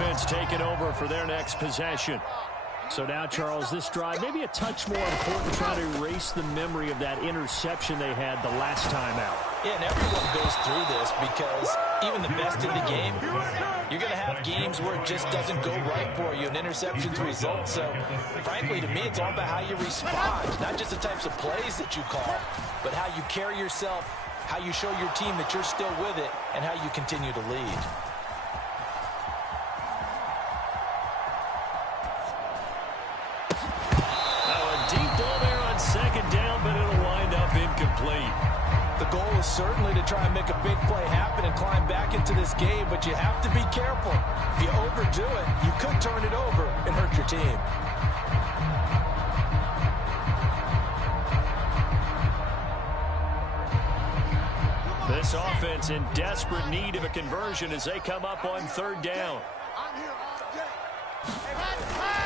offense taking over for their next possession. So now, Charles, this drive maybe a touch more important trying to erase the memory of that interception they had the last time out. Yeah, and everyone goes through this because even the best in the game, you're going to have games where it just doesn't go right for you, and interceptions result. So, frankly, to me, it's all about how you respond, not just the types of plays that you call, but how you carry yourself, how you show your team that you're still with it, and how you continue to lead. The goal is certainly to try and make a big play happen and climb back into this game, but you have to be careful. If you overdo it, you could turn it over and hurt your team. This offense in desperate need of a conversion as they come up on third down.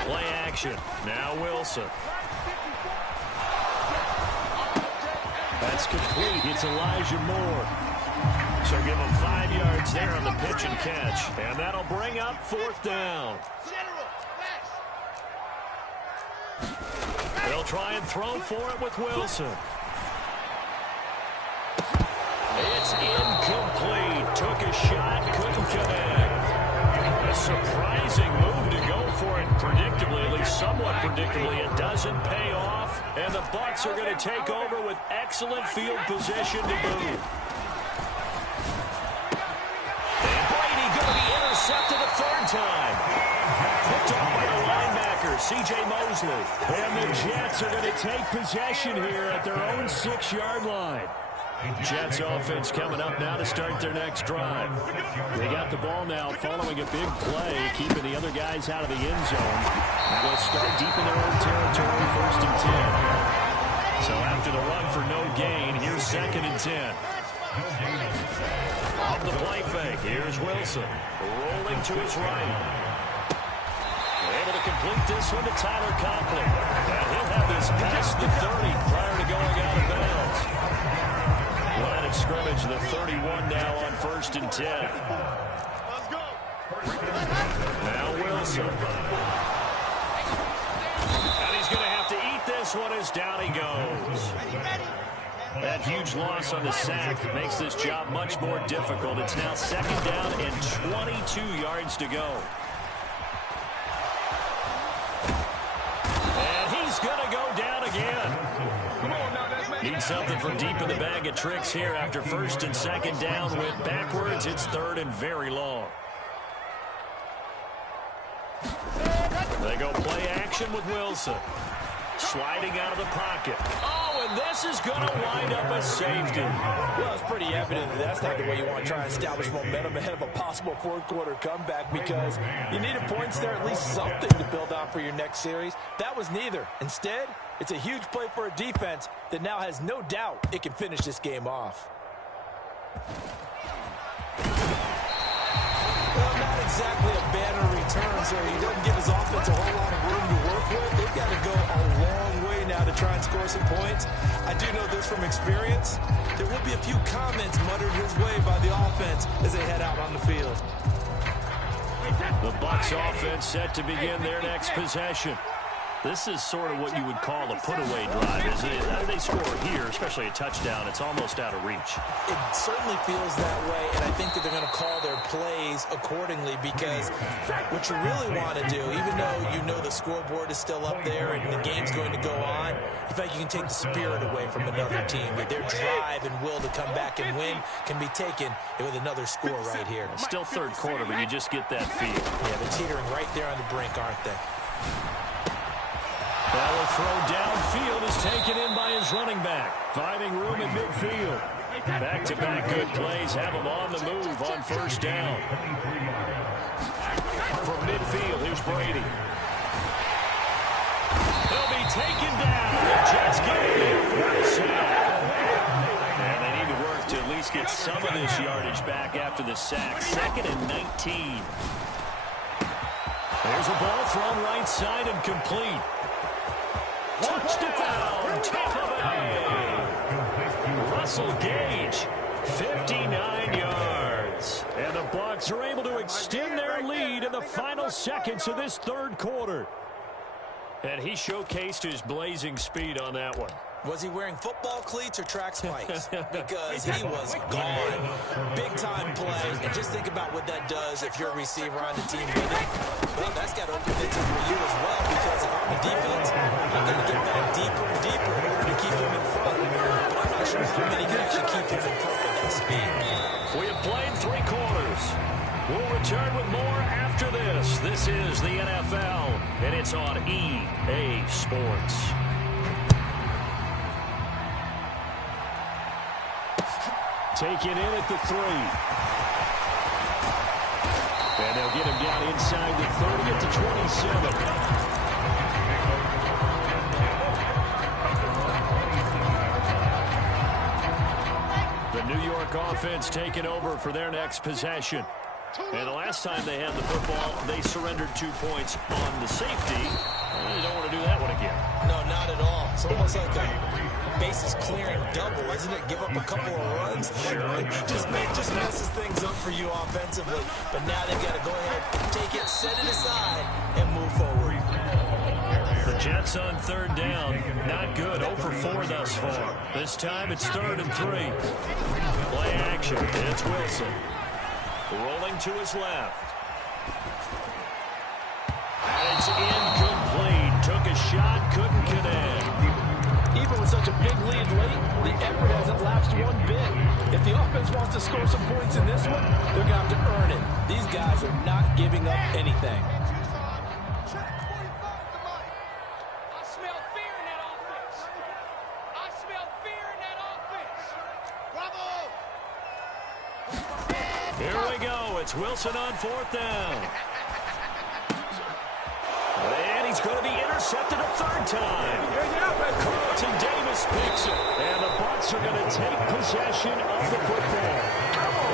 Play action. Now Wilson. That's complete. It's Elijah Moore. So give him 5 yards there on the pitch and catch. And that'll bring up fourth down. They'll try and throw for it with Wilson. It's incomplete. Took a shot, couldn't connect. A surprising move to go for it. Predictably, at least somewhat predictably, it doesn't pay off. And the Bucs are going to take over with excellent field position to boot. And Brady going to be intercepted a third time. Picked off by the linebacker, C.J. Mosley. And the Jets are going to take possession here at their own 6-yard line. Jets offense coming up now to start their next drive. They got the ball now following a big play, keeping the other guys out of the end zone. They'll start deep in their own territory, 1st and 10. So after the run for no gain, here's 2nd and 10. Off the play fake, here's Wilson. Rolling to his right. Able to complete this one to Tyler Conklin. And he'll have this past the 30 prior to going out of bounds. Line of scrimmage, the 31 now on 1st and 10. Now Wilson. And he's going to have to eat this one as down he goes. That huge loss on the sack makes this job much more difficult. It's now 2nd down and 22 yards to go. And he's going to go down again. Need something from deep in the bag of tricks here after 1st and 2nd down. Went backwards. It's 3rd and very long. They go play action with Wilson. Sliding out of the pocket. Oh, and this is going to wind up a safety. Well, it's pretty evident that that's not the way you want to try and establish momentum ahead of a possible 4th-quarter comeback, because you needed points there, at least something to build on for your next series. That was neither. Instead, it's a huge play for a defense that now has no doubt it can finish this game off. Well, not exactly a banner return, so he doesn't give his offense a whole lot of room to work with. They've got to go a long way now to try and score some points. I do know this from experience. There will be a few comments muttered his way by the offense as they head out on the field. The Bucs offense set to begin their next possession. This is sort of what you would call a put-away drive, isn't it? How do they score here, especially a touchdown? It's almost out of reach. It certainly feels that way, and I think that they're going to call their plays accordingly, because what you really want to do, even though you know the scoreboard is still up there and the game's going to go on, in fact, you can take the spirit away from another team. Their drive and will to come back and win can be taken with another score right here. It's still 3rd quarter, but you just get that feel. Yeah, they're teetering right there on the brink, aren't they? Ball throw downfield is taken in by his running back. Finding room in midfield. Back-to-back good plays have him on the move on 1st down. From midfield, here's Brady. He'll be taken down. The Jets get in for a sack. And they need to work to at least get some of this yardage back after the sack. 2nd and 19. There's a ball thrown right side and complete. Touchdown, Tampa Bay. Russell Gage, 59 yards. points. And the Bucs are able to extend their lead in the final seconds of this third quarter. And he showcased his blazing speed on that one. Was he wearing football cleats or track spikes? Because he was gone. Big-time play. And just think about what that does if you're a receiver on the team with it. Well, that's got to open things up for you as well, because if I'm the defense, I'm going to get back deeper and deeper in order to keep him in front. But I'm not sure how many can actually keep him in front with that speed. We have played 3 quarters. We'll return with more after this. This is the NFL, and it's on EA Sports. Taken in at the 3. And they'll get him down inside the 30 at the 27. The New York offense taking over for their next possession. And the last time they had the football, they surrendered 2 points on the safety. And they don't want to do that one again. No, not at all. It's almost like a bases clearing double, isn't it? Give up a couple of runs. Sure. just messes things up for you offensively. But now they've got to go ahead, take it, set it aside, and move forward. The Jets on third down. Not good. 0 for 4 thus far. This time it's 3rd and 3. Play action. It's Wilson. Rolling to his left. And it's incomplete. Took a shot, couldn't connect. Even with such a big lead late, the effort hasn't lapsed one bit. If the offense wants to score some points in this one, they're going to have to earn it. These guys are not giving up anything. Here we go. It's Wilson on 4th down. And he's going to be intercepted a 3rd time. Carlton Davis picks it. And the Bucs are going to take possession of the football.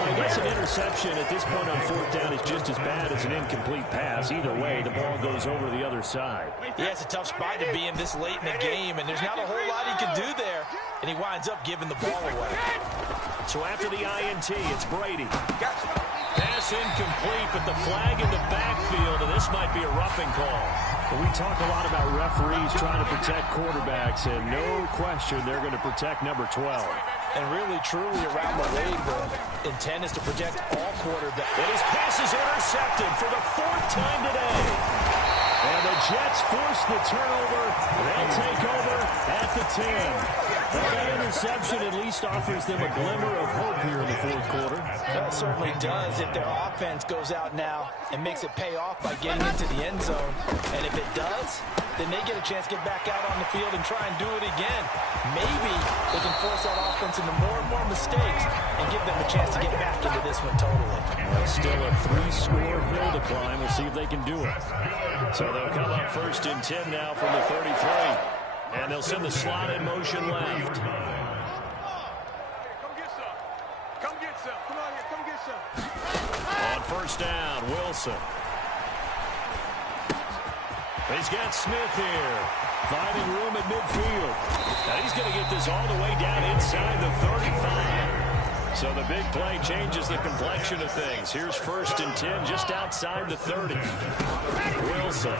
I guess an interception at this point on 4th down is just as bad as an incomplete pass. Either way, the ball goes over to the other side. Yeah, it's a tough spot to be in this late in the game, and there's not a whole lot he can do there. And he winds up giving the ball away. So after the INT, it's Brady. Pass incomplete, but the flag in the backfield, and this might be a roughing call. We talk a lot about referees trying to protect quarterbacks, and no question they're going to protect number 12. And really, truly, around the league, the intent is to protect all quarterbacks. And his pass is intercepted for the 4th time today. And the Jets force the turnover. They'll take over at the 10. That interception at least offers them a glimmer of hope here in the 4th quarter. That certainly does if their offense goes out now and makes it pay off by getting into the end zone. And if it does, then they get a chance to get back out on the field and try and do it again. Maybe they can force that offense into more and more mistakes and give them a chance to get back into this one totally. Well, still a 3-score hill to climb. We'll see if they can do it. So they'll come up 1st and 10 now from the 33. And they'll send the slot in motion left. Come get some. Come get some. Come on here. Come get some. On 1st down, Wilson. He's got Smith here. Finding room at midfield. Now he's going to get this all the way down inside the 35. So the big play changes the complexion of things. Here's 1st and 10 just outside the 30. Wilson.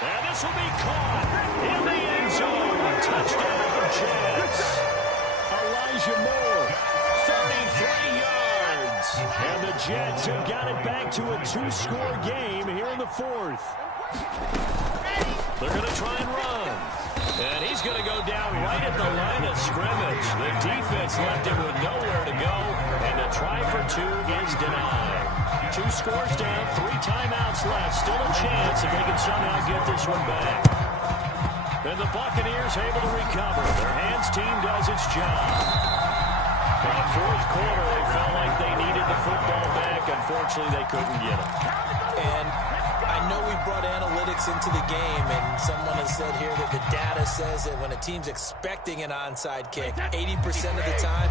And this will be caught in the end zone. Touchdown, Jets. Elijah Moore, 33 yards. And the Jets have got it back to a 2-score game here in the 4th. They're going to try and run. And he's going to go down right at the line of scrimmage. The defense left him with nowhere to go. And the try for 2 is denied. 2 scores down, 3 timeouts left. Still a chance if they can somehow get this one back. And the Buccaneers able to recover. Their hands team does its job. In the 4th quarter, they felt like they needed the football back. Unfortunately, they couldn't get it. And I know we brought analytics into the game, and someone has said here that the data says that when a team's expecting an onside kick, 80% of the time,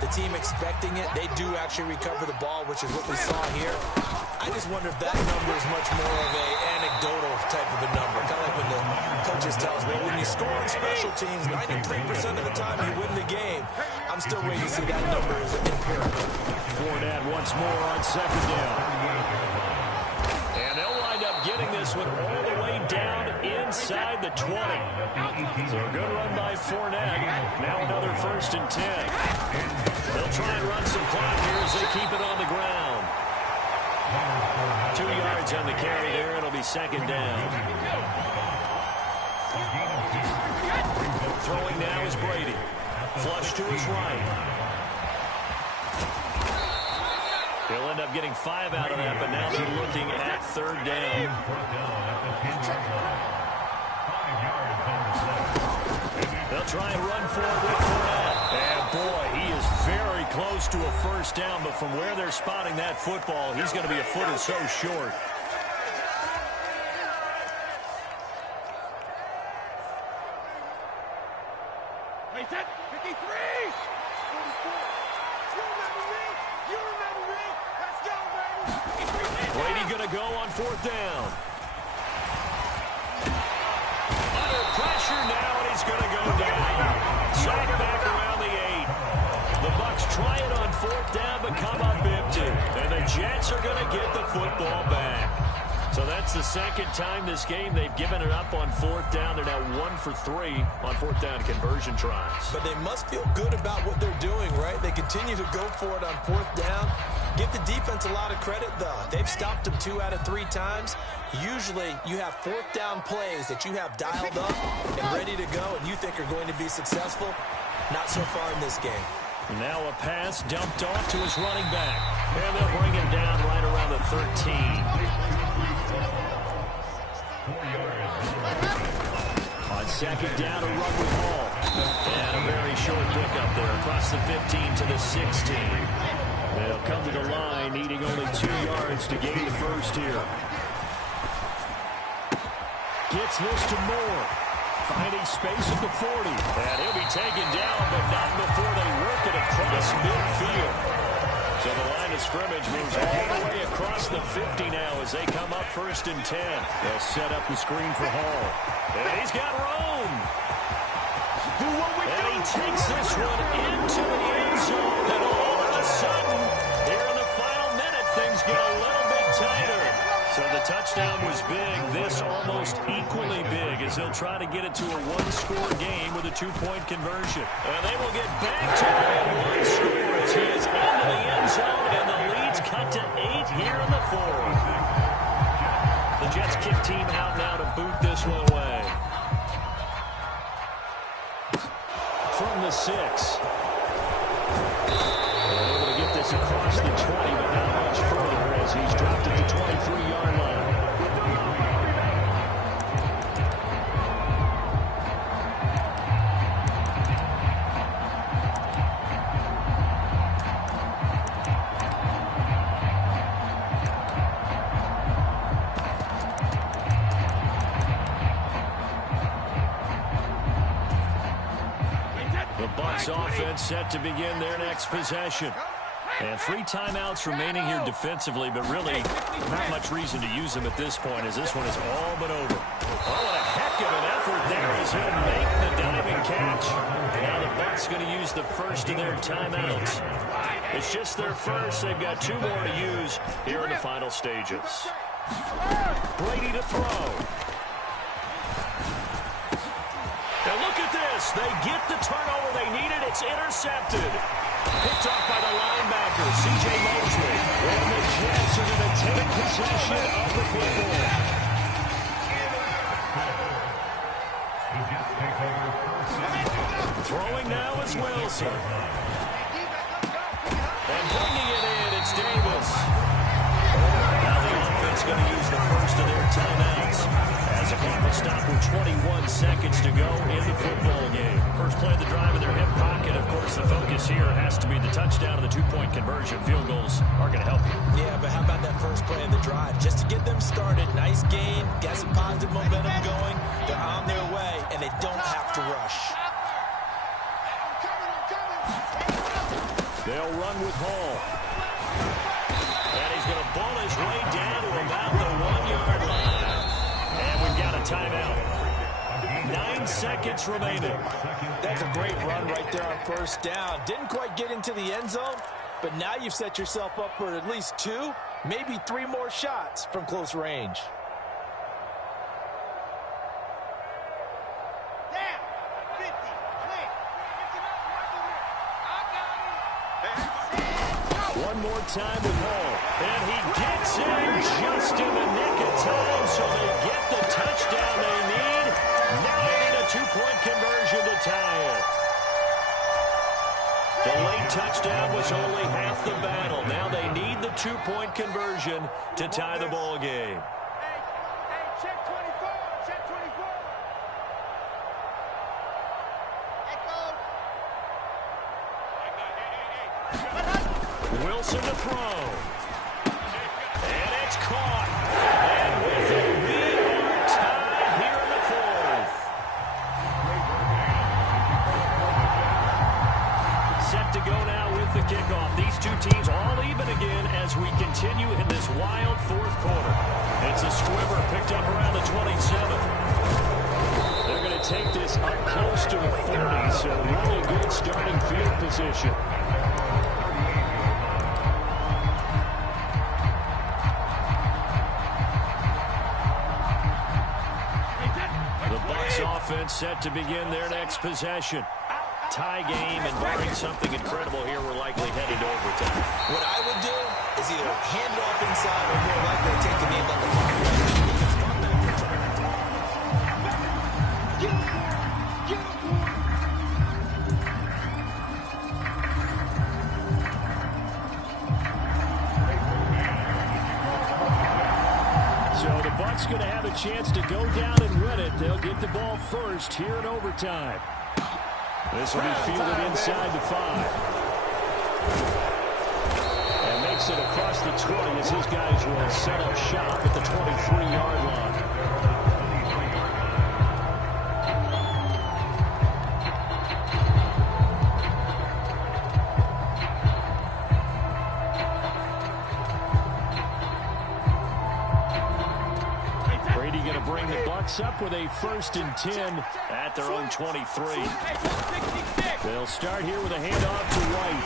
the team expecting it, they do actually recover the ball, which is what we saw here. I just wonder if that number is much more of a anecdotal type of a number. Kind of like when the coach just tells me when you score on special teams, 93% of the time you win the game. I'm still waiting to see that number as empirical. Fournette once more on second down. And they'll wind up getting this one all the way down inside the 20. So a good run by Fournette. Now another 1st and 10. They'll try and run some clock here as they keep it on the ground. 2 yards on the carry there. It'll be second down. Throwing now is Brady. Flush to his right. He'll end up getting 5 out of that, but now they're looking at 3rd down. They'll try and run for it with Fournette. And boy, he is very close to a 1st down, but from where they're spotting that football, he's going to be a foot or so short. Brady going to go on 4th down. Under pressure now, and he's going to go down. Sacked back around the 8. The Bucs try it on 4th down, but come up empty. And the Jets are going to get the football back. So that's the 2nd time this game they've given it up on 4th down. They're now 1 for 3 on 4th down conversion tries. But they must feel good about what they're doing, right? They continue to go for it on 4th down. Give the defense a lot of credit, though. They've stopped them 2 out of 3 times. Usually, you have 4th down plays that you have dialed up and ready to go, and you think are going to be successful. Not so far in this game. Now a pass dumped off to his running back. And they'll bring him down right around the 13. On 2nd down, a run with Hall. And a very short pickup there across the 15 to the 16. They'll come to the line, needing only 2 yards to gain the 1st here. Gets this to Moore. Finding space at the 40. And he'll be taken down, but not before they work it across midfield. So the line of scrimmage moves all the way across the 50 now as they come up 1st and 10. They'll set up the screen for Hall. And he's got room. And he takes this one into the end zone. And all of a sudden, here in the final minute, things get a little bit tighter. So the touchdown was big. This almost equally big as they'll try to get it to a 1-score game with a 2-point conversion. And they will get back to a 1 score as he is into the end zone, and the lead's cut to 8 here in the 4th. The Jets kick team out now to boot this one away. From the 6. And able to get this across the 20, but not much further as he's dropped at the 23-yard line. The Bucs offense set to begin their next possession. And 3 timeouts remaining here defensively, but really not much reason to use them at this point as this one is all but over. Oh, and a heck of an effort there as he'll make the diving catch. Now the Bucs going to use the 1st of their timeouts. It's just their 1st. They've got 2 more to use here in the final stages. Brady to throw. Now look at this. They get the turnover they needed. It's intercepted. Picked off by the linebacker, C.J. Mosley. And the Jets are going to take possession of the football. Throwing now is Wilson. And bringing it in, it's Davis. Now the offense going to use the 1st of their timeouts. As a clock will stop with 21 seconds to go in the football game. First play of the drive in their hip pocket. Of course, the focus here has to be the touchdown and the 2-point conversion. Field goals are going to help you. Yeah, but how about that first play of the drive? Just to get them started, nice gain, got some positive momentum going. They're on their way, and they don't have to rush. They'll run with Hall. And he's going to ball his way down to about the 1-yard line. And we've got a timeout. 9 seconds remaining. That's a great run right there on first down. Didn't quite get into the end zone, but now you've set yourself up for at least 2, maybe 3 more shots from close range. One more time with Hall. And he gets in just in the nick of time, so they get the touchdown they need. Now they need a 2-point conversion to tie it. The late touchdown was only half the battle. Now they need the 2-point conversion to tie the ball game. Hey, check 24. Check 24. Wilson to throw. And it's caught. And with it, we are tied here in the 4th. Set to go now with the kickoff. These two teams all even again as we continue in this wild 4th quarter. It's a squibber picked up around the 27. They're going to take this up close to the 30, so really good starting field position. Offense set to begin their next possession. Tie game, and barring something incredible here, we're likely headed to overtime. What I would do is either hand it off inside or more likely take the knee level. Bucks going to have a chance to go down and win it. They'll get the ball first here in overtime. This will be fielded inside the 5. And makes it across the 20 as his guys will set up shop at the 23-yard line. Up with a 1st and 10 at their own 23. They'll start here with a handoff to White.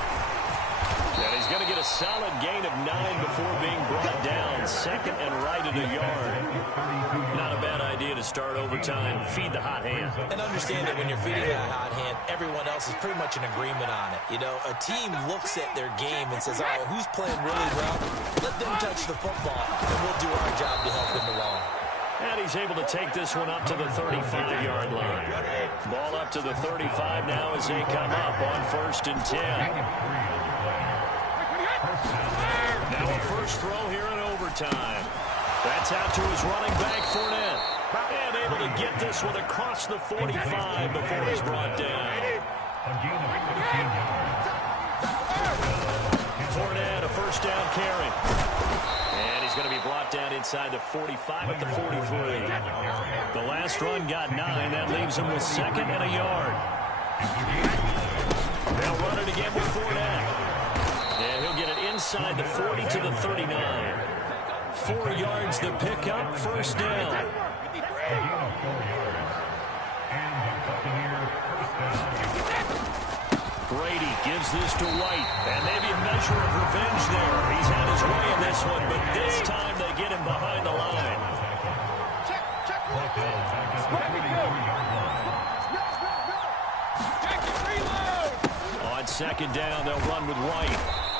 And he's going to get a solid gain of 9 before being brought down. 2nd and right at a yard. Not a bad idea to start overtime. Feed the hot hand. And understand that when you're feeding that hot hand, everyone else is pretty much in agreement on it. You know, a team looks at their game and says, oh, who's playing really well? Let them touch the football, and we'll do our job to help them along. And he's able to take this one up to the 35-yard line. Ball up to the 35 now as they come up on 1st and 10. Now a first throw here in overtime. That's out to his running back, Fournette. And able to get this one across the 45 before he's brought down. Fournette, a first down carry. And he's going to be brought down inside the 45 at the 43. The last run got 9. That leaves him with 2nd and a yard. They'll run it again with Fournette. And he'll get it inside the 40 to the 39. 4 yards the pickup, 1st down. Brady gives this to White, and maybe a measure of revenge there. He's had his way in this one, but this time they get him behind the line. On 2nd down, they'll run with White,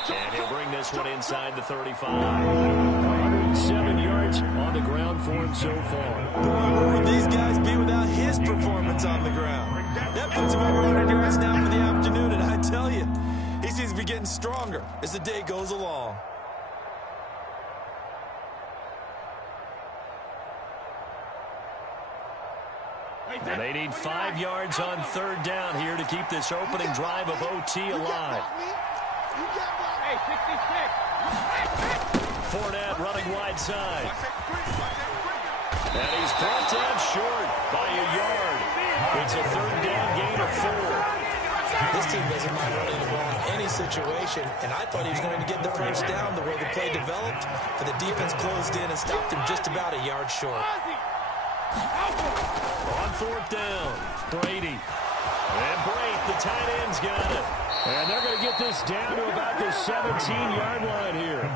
and he'll bring this one inside the 35. 107 yards on the ground for him so far. Where would these guys be without his performance on the ground? That puts him over 100 yards now for the afternoon, and I tell you, he seems to be getting stronger as the day goes along. And they need 5 yards on 3rd down here to keep this opening drive of OT alive. Hey, 66. Fournette running wide side. And he's brought down short by a yard. It's a 3rd down gain of 4. This team doesn't mind running the ball in any situation, and I thought he was going to get the 1st down the way the play developed, but the defense closed in and stopped him just about a yard short. On 4th down. Brady. And Brate, the tight end's got it. And they're going to get this down to about the 17-yard line here.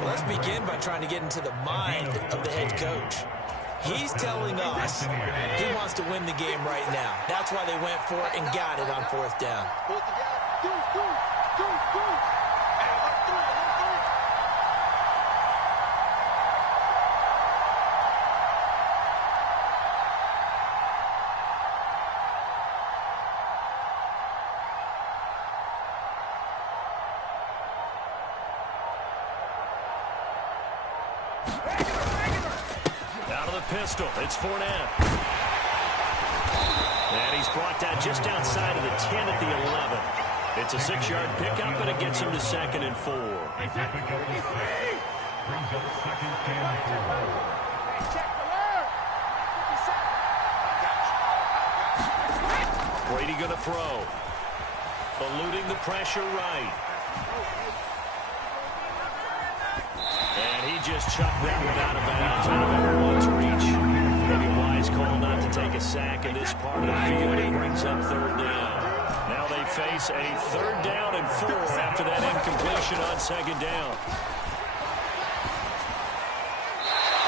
Well, let's begin by trying to get into the mind of the head coach. He's telling us he wants to win the game right now. That's why they went for it and got it on 4th down. Pistol. It's Fournette. And he's brought down just outside of the 10 at the 11. It's a 6-yard pickup, and it gets him to 2nd and 4. Brady going to throw. Eluding the pressure right. And he just chucked that one out of bounds. Out of everyone to reach. Maybe a wise call not to take a sack in this part of the field. It brings up 3rd down. Now they face a 3rd down and 4 after that incompletion on 2nd down.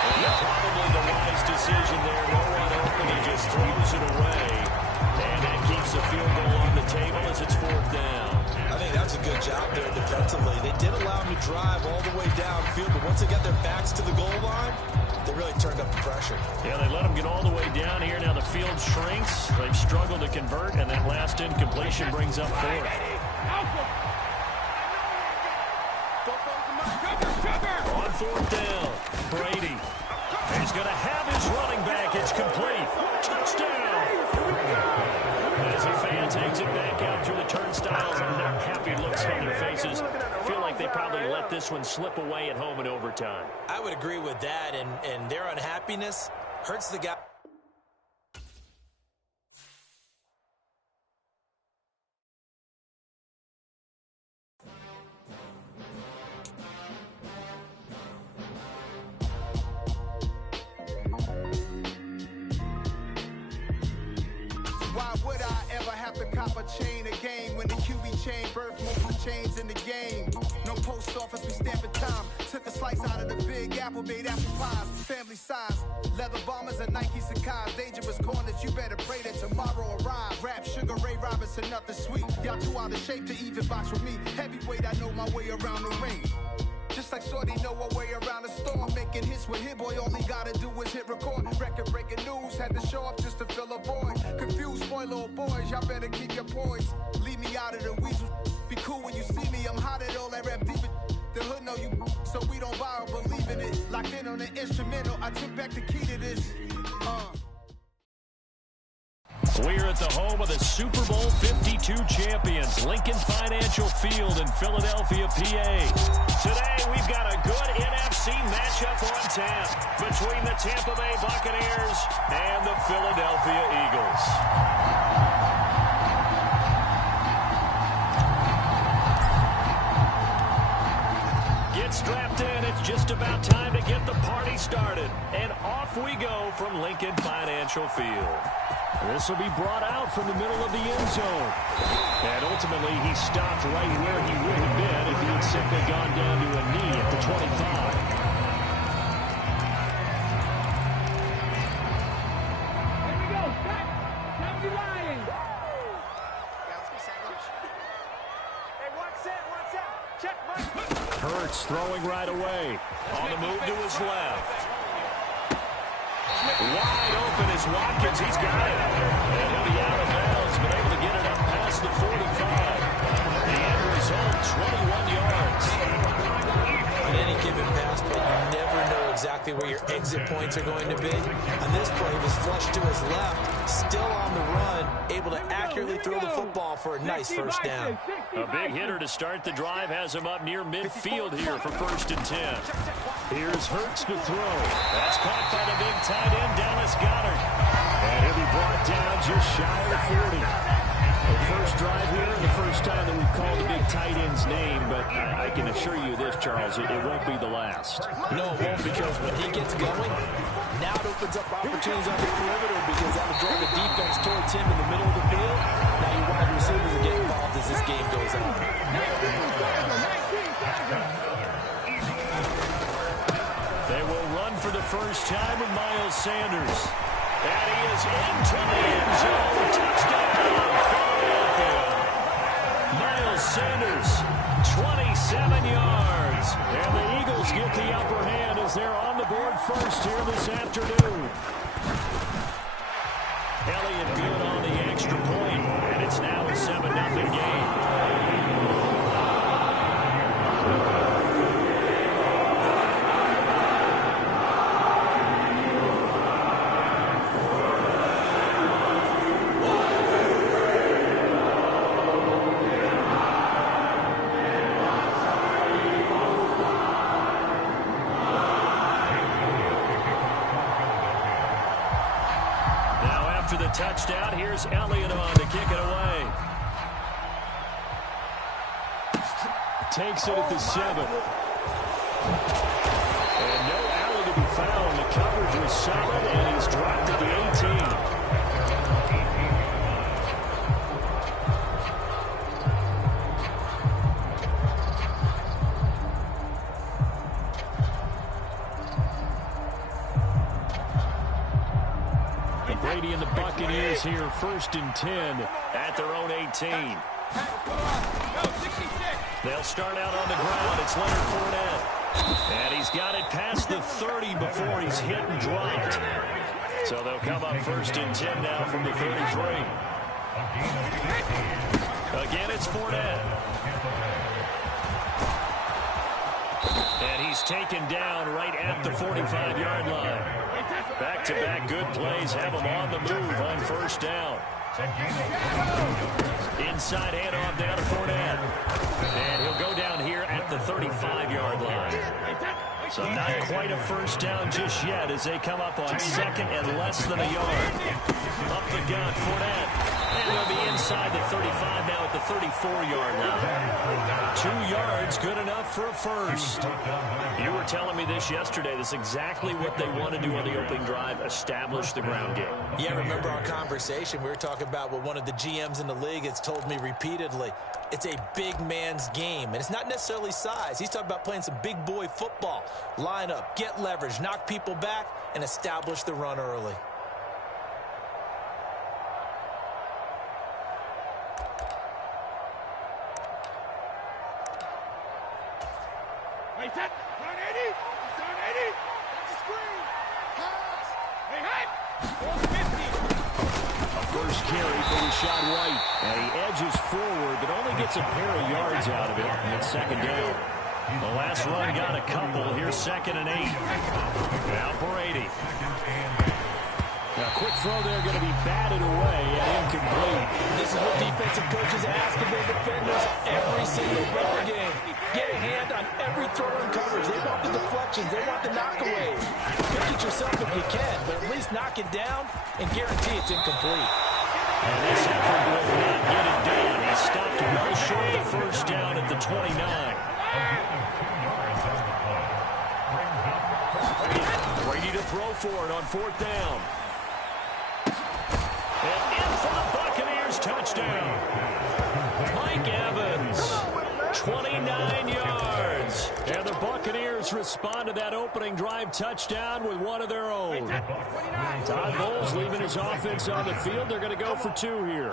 And probably the wise decision there. No one open. He just throws it away. And that keeps the field goal on the table as it's 4th down. I think that's a good job there defensively. They did allow him to drive all the way downfield, but once they got their backs to the goal line, they really turned up the pressure. Yeah, they let him get all the way down here. Now the field shrinks. They've struggled to convert, and that last incompletion brings up 4th. On 4th down, Brady. He's going to have his running back. It's complete. Touchdown! As a fan takes it back out through the turnstiles, and not happy looks on their faces. Feel like they probably let this one slip away at home in overtime. I would agree with that, and their unhappiness hurts the guy. Why would I ever have to cop a chain a game when the QB chain birth moving chains in the game? No post office, we stamping time. Took a slice out of the big apple, made apple pies, family size. Leather bombers and Nike Sacai's. Dangerous corners, you better pray that tomorrow arrive. Rap, Sugar Ray Robinson, nothing sweet. Y'all too out of shape to even box with me. Heavyweight, I know my way around the ring. Just like Shorty know her way around the storm. Making hits with Hit Boy, all he gotta do is hit record. Record breaking news, had to show up just to fill a void. Confused boy, little boys, y'all better keep your poise. Leave me out of the weasel. Be cool when you see me, I'm hot at all that rap deep. The hood know you, so we don't borrow, believe in it. Locked in on the instrumental, I took back the key to this. We're at the home of the Super Bowl 52 champions, Lincoln Financial Field in Philadelphia, PA. Today, we've got a good NFC matchup on tap between the Tampa Bay Buccaneers and the Philadelphia Eagles. Get strapped in. It's just about time to get the party started. And off we go from Lincoln Financial Field. This will be brought out from the middle of the end zone. And ultimately, he stopped right where he would have been if he had simply gone down to a knee at the 25. Here we go. Time to lying. Hey, what's that? Check, Mike. Hurts throwing right away. On the move to his left. Wide open is Watkins. He's got it. And he'll be out of bounds, but able to get it up past the 45. The end result, 21 yards. On any given pass play, you never know exactly where your exit points are going to be. On this play, he was flushed to his left, still on the run, able to accurately throw the football for a nice first down. A big hitter to start the drive has him up near midfield here for 1st and 10. Here's Hurts to throw. That's caught by the big tight end, Dallas Goedert. And he'll be brought down just shy of 40. The first drive here, and the first time that we've called the big tight end's name, but I can assure you this, Charles, it won't be the last. No, it won't, because when he gets going, now it opens up opportunities on the perimeter because that'll draw the defense towards him in the middle of the field. Now your wide receivers will get involved as this game goes on. They will run for the first time with Miles Sanders. And he is into the end zone. Touchdown, Philadelphia. Miles Sanders, 27 yards. And the Eagles get the upper hand as they're on the board first here this afternoon. Elliott good on the extra point, and it's now a 7-0 game. After the touchdown, here's Elliott on to kick it away. Takes it at the 7. And no alley to be found. The coverage was solid, and he's dropped at the 18. Brady and the Buccaneers here, 1st and 10 at their own 18. They'll start out on the ground. It's Leonard Fournette. And he's got it past the 30 before he's hit and dropped. So they'll come up 1st and 10 now from the 33. Again, it's Fournette. And he's taken down right at the 45-yard line. Back-to-back good plays have him on the move on 1st down. Inside handoff down to Fournette. And he'll go down here at the 35-yard line. So not quite a 1st down just yet as they come up on 2nd and less than a yard. Up the gun, Fournette. And they'll be inside the 35 now at the 34-yard line. 2 yards, good enough for a 1st. You were telling me this yesterday. This is exactly what they want to do on the opening drive, establish the ground game. Yeah, remember our conversation. We were talking about what one of the GMs in the league has told me repeatedly. It's a big man's game, and it's not necessarily size. He's talking about playing some big boy football. Line up, get leverage, knock people back, and establish the run early. Hey, set. Run 80. Run 80. Watch the screen. Pass. Hey, hey. Ball 50. A first carry for Rashad White. And he edges forward, but only gets a pair of yards out of it. And it's 2nd down. The last run got a couple. Here's 2nd and 8. Now Brady. Now, quick throw there going to be batted away and incomplete. This is what defensive coaches ask of their defenders every single ball game. Get a hand on every throw and coverage. They want the deflections. They want the knockaways. Pick it yourself if you can, but at least knock it down and guarantee it's incomplete. And this effort will not get it done. He stopped well short of the 1st down at the 29. Brady to throw for it on 4th down. And in for the Buccaneers, touchdown. Mike Evans, 29 yards. And the Buccaneers respond to that opening drive touchdown with one of their own. Todd Bowles leaving his offense on the field. They're going to go for 2 here.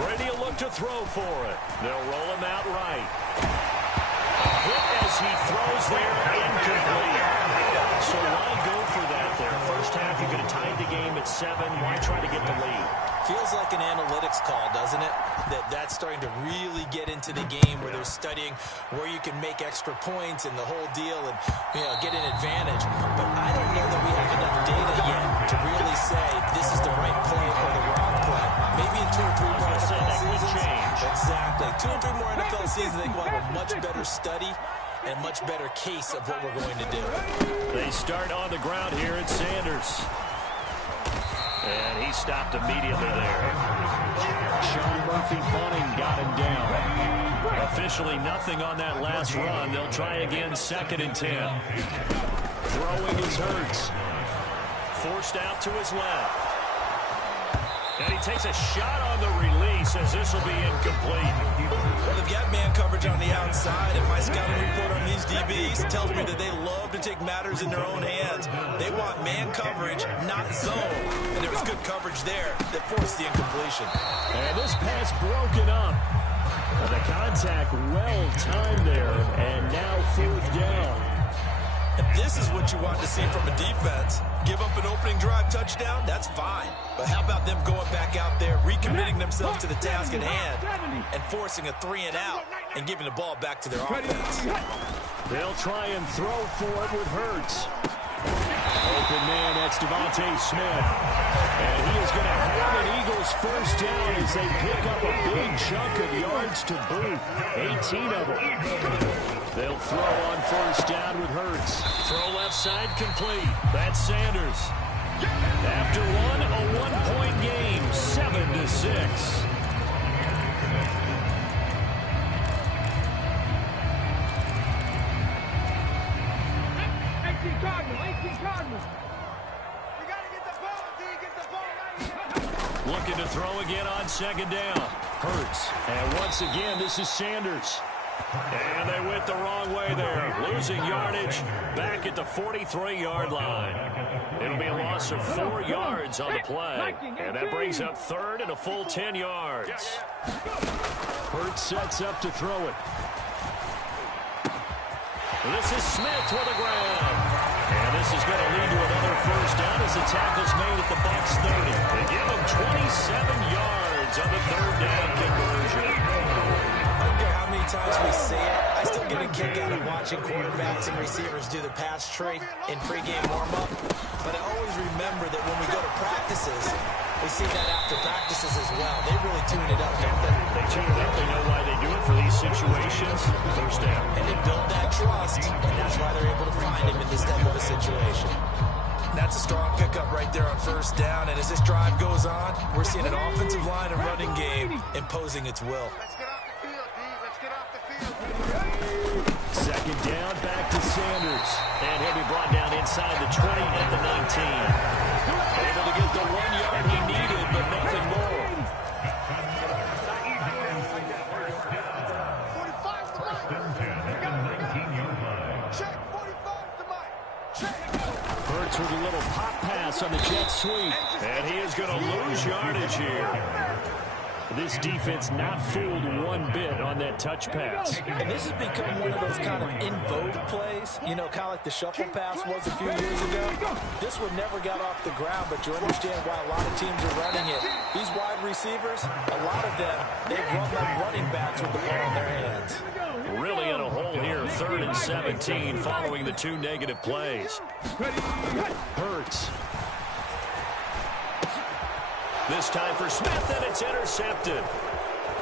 Brady will look to throw for it. They'll roll him out right. Hit as he throws there, incomplete. So why go for that there? First half, you could have tied the game at 7. Why try to get the lead? Feels like an analytics call, doesn't it? That's starting to really get into the game where they're studying where you can make extra points and the whole deal and, get an advantage. But I don't know that we have enough data yet to really say this is the right play or the wrong play. Maybe in 2 or 3 more NFL seasons. Exactly. 2 or 3 more NFL seasons, I think we'll have a much better study and much better case of what we're going to do. They start on the ground here at Sanders. And he stopped immediately there. Murphy punting got him down. Officially nothing on that last run. They'll try again, 2nd and 10. Throwing is Hurts. Forced out to his left. And he takes a shot on the release as this will be incomplete. Well, they've got man coverage on the outside, and my scouting report on these DBs tells me that they love to take matters in their own hands. They want man coverage, not zone. And there was good coverage there that forced the incompletion. And this pass broken up. The contact well timed there, and now 4th down. And this is what you want to see from a defense. Give up an opening drive touchdown, that's fine. But how about them going back out there, recommitting themselves to the task at hand, and forcing a 3-and-out, and giving the ball back to their offense. They'll try and throw for it with Hurts. Open man, that's Devontae Smith. And he is going to have an Eagles first down as they pick up a big chunk of yards to boot. 18 of them. They'll throw on 1st down with Hurts. Throw left side complete. That's Sanders. After one, a 1-point game, 7-6. 18 Cardinals. You got to get the ball, D. Get the ball right here. Looking to throw again on 2nd down. Hurts. And once again, this is Sanders. And they went the wrong way there. Losing yardage back at the 43-yard line. It'll be a loss of 4 yards on the play. And that brings up 3rd and a full 10 yards. Hurts sets up to throw it. This is Smith with the ground. And this is going to lead to another first down as the tackle's made at the Bucs 30. They give him 27 yards on the 3rd down conversion. I don't care how many times we see it, I still get a kick out of watching quarterbacks and receivers do the pass tree in pregame warm-up. But I always remember that when we go to practices, we see that after practices as well. They really tune it up, don't they? They tune it up. They know why they do it for these situations. First down. And they build that trust, and that's why they're able to find him in this type of a situation. That's a strong pickup right there on 1st down. And as this drive goes on, we're seeing an offensive line and running game imposing its will. Let's get off the field, D. Let's get off the field. 2nd down, back to Sanders. And he'll be brought down inside the 20 at the 19. Able to get the 1 yard he needed, but nothing more. 45 to Mike. Check, 45 to Mike. Check. Hurts with a little pop pass on the jet sweep. And he is going to lose yardage here. This defense not fooled one bit on that touch pass. And this has become one of those kind of in vogue plays, you know, kind of like the shuffle pass was a few years ago. This one never got off the ground, but you understand why a lot of teams are running it. These wide receivers, a lot of them, they've run like running backs with the ball in their hands. Really in a hole here, 3rd and 17 following the 2 negative plays. Hurts. This time for Smith, and it's intercepted.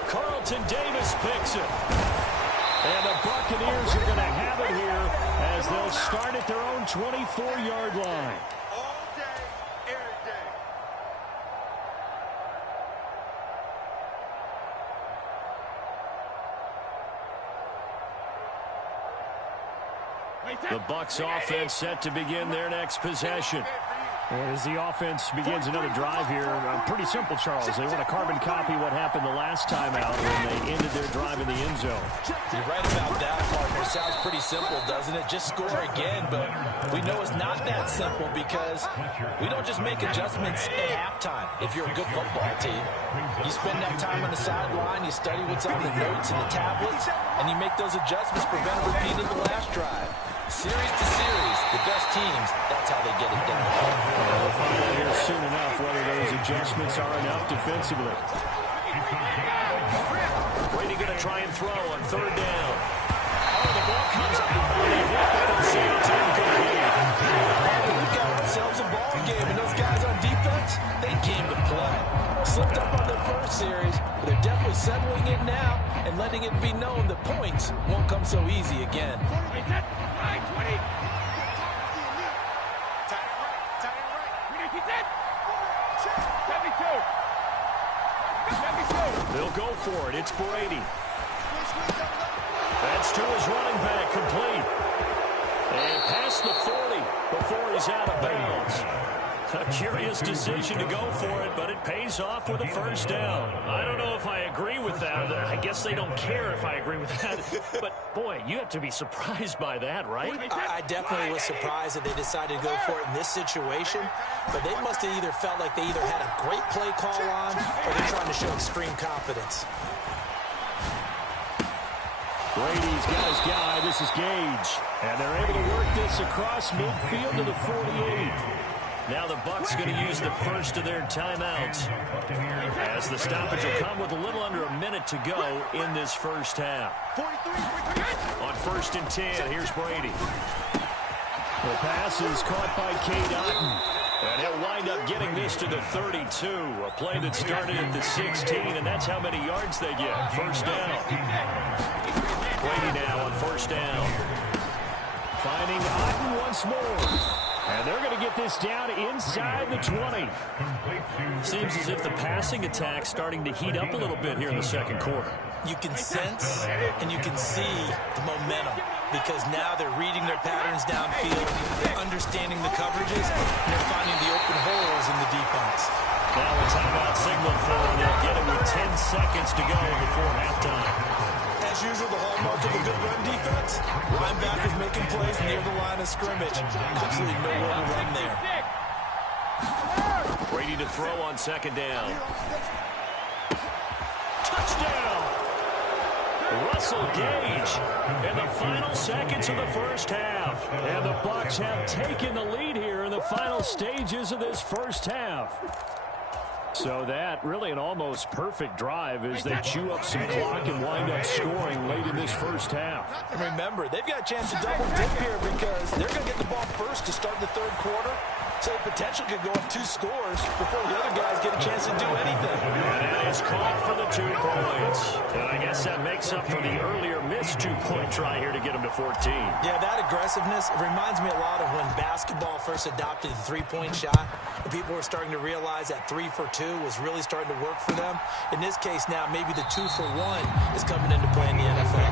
Carlton Davis picks it. And the Buccaneers are going to have it here as they'll start at their own 24-yard line. All day, every day. The Bucs offense set to begin their next possession. And as the offense begins another drive here, pretty simple, Charles. They want to carbon copy what happened the last time out when they ended their drive in the end zone. You're right about that, partner. Sounds pretty simple, doesn't it? Just score again, but we know it's not that simple because we don't just make adjustments at halftime if you're a good football team. You spend that time on the sideline, you study what's on the notes and the tablets, and you make those adjustments, prevent a repeat of the last drive. Series to series, the best teams, that's how they get it done. We'll find out here soon enough whether those adjustments are enough defensively. Brady going to try and throw on 3rd down. Oh, the ball comes out. We've got ourselves a ball game, and those guys on defense, they came to play. Slipped up on their first series, but they're definitely settling it now and letting it be known that points won't come so easy again. 20. Tight right. We need to 72. 72. They'll go for it. It's Brady. That's to his running back, complete. And past the 40 before he's out of bounds. A curious decision to go for it, but it pays off with a first down. I don't know if I agree with that. I guess they don't care if I agree with that. But, boy, you have to be surprised by that, right? I definitely was surprised that they decided to go for it in this situation. But they must have either felt like they either had a great play call on or they're trying to show extreme confidence. Brady's got his guy. This is Gage. And they're able to work this across midfield to the 48. Now the Bucs going to use the first of their timeouts, as the stoppage will come with a little under a minute to go in this first half. On 1st and 10, here's Brady. The pass is caught by Cade Otton, and he'll wind up getting this to the 32, a play that started at the 16, and that's how many yards they get. First down. Brady now on 1st down. Finding Otton once more. And they're going to get this down inside the 20. Seems as if the passing attack's starting to heat up a little bit here in the second quarter. You can sense and you can see the momentum because now they're reading their patterns downfield, they're understanding the coverages, and they're finding the open holes in the defense. Now a timeout signaled for, and they'll get it with 10 seconds to go before halftime. As usual, the hallmark of a good run defense, linebackers making plays near the line of scrimmage. Absolutely nowhere to run there. Brady to throw on 2nd down. Touchdown! Russell Gage in the final seconds of the first half. And the Bucs have taken the lead here in the final stages of this first half. So that really an almost perfect drive as they chew up some clock and wind up scoring late in this first half. And remember, they've got a chance to double dip here because they're going to get the ball first to start the third quarter. So the potential could go up 2 scores before the other guys get a chance to do anything. And that is caught for the 2 points. And I guess that makes up for the earlier missed 2-point try here to get them to 14. Yeah, that aggressiveness, it reminds me a lot of when basketball first adopted the 3-point shot. And people were starting to realize that 3 for 2 was really starting to work for them. In this case now, maybe the 2 for 1 is coming into play in the NFL.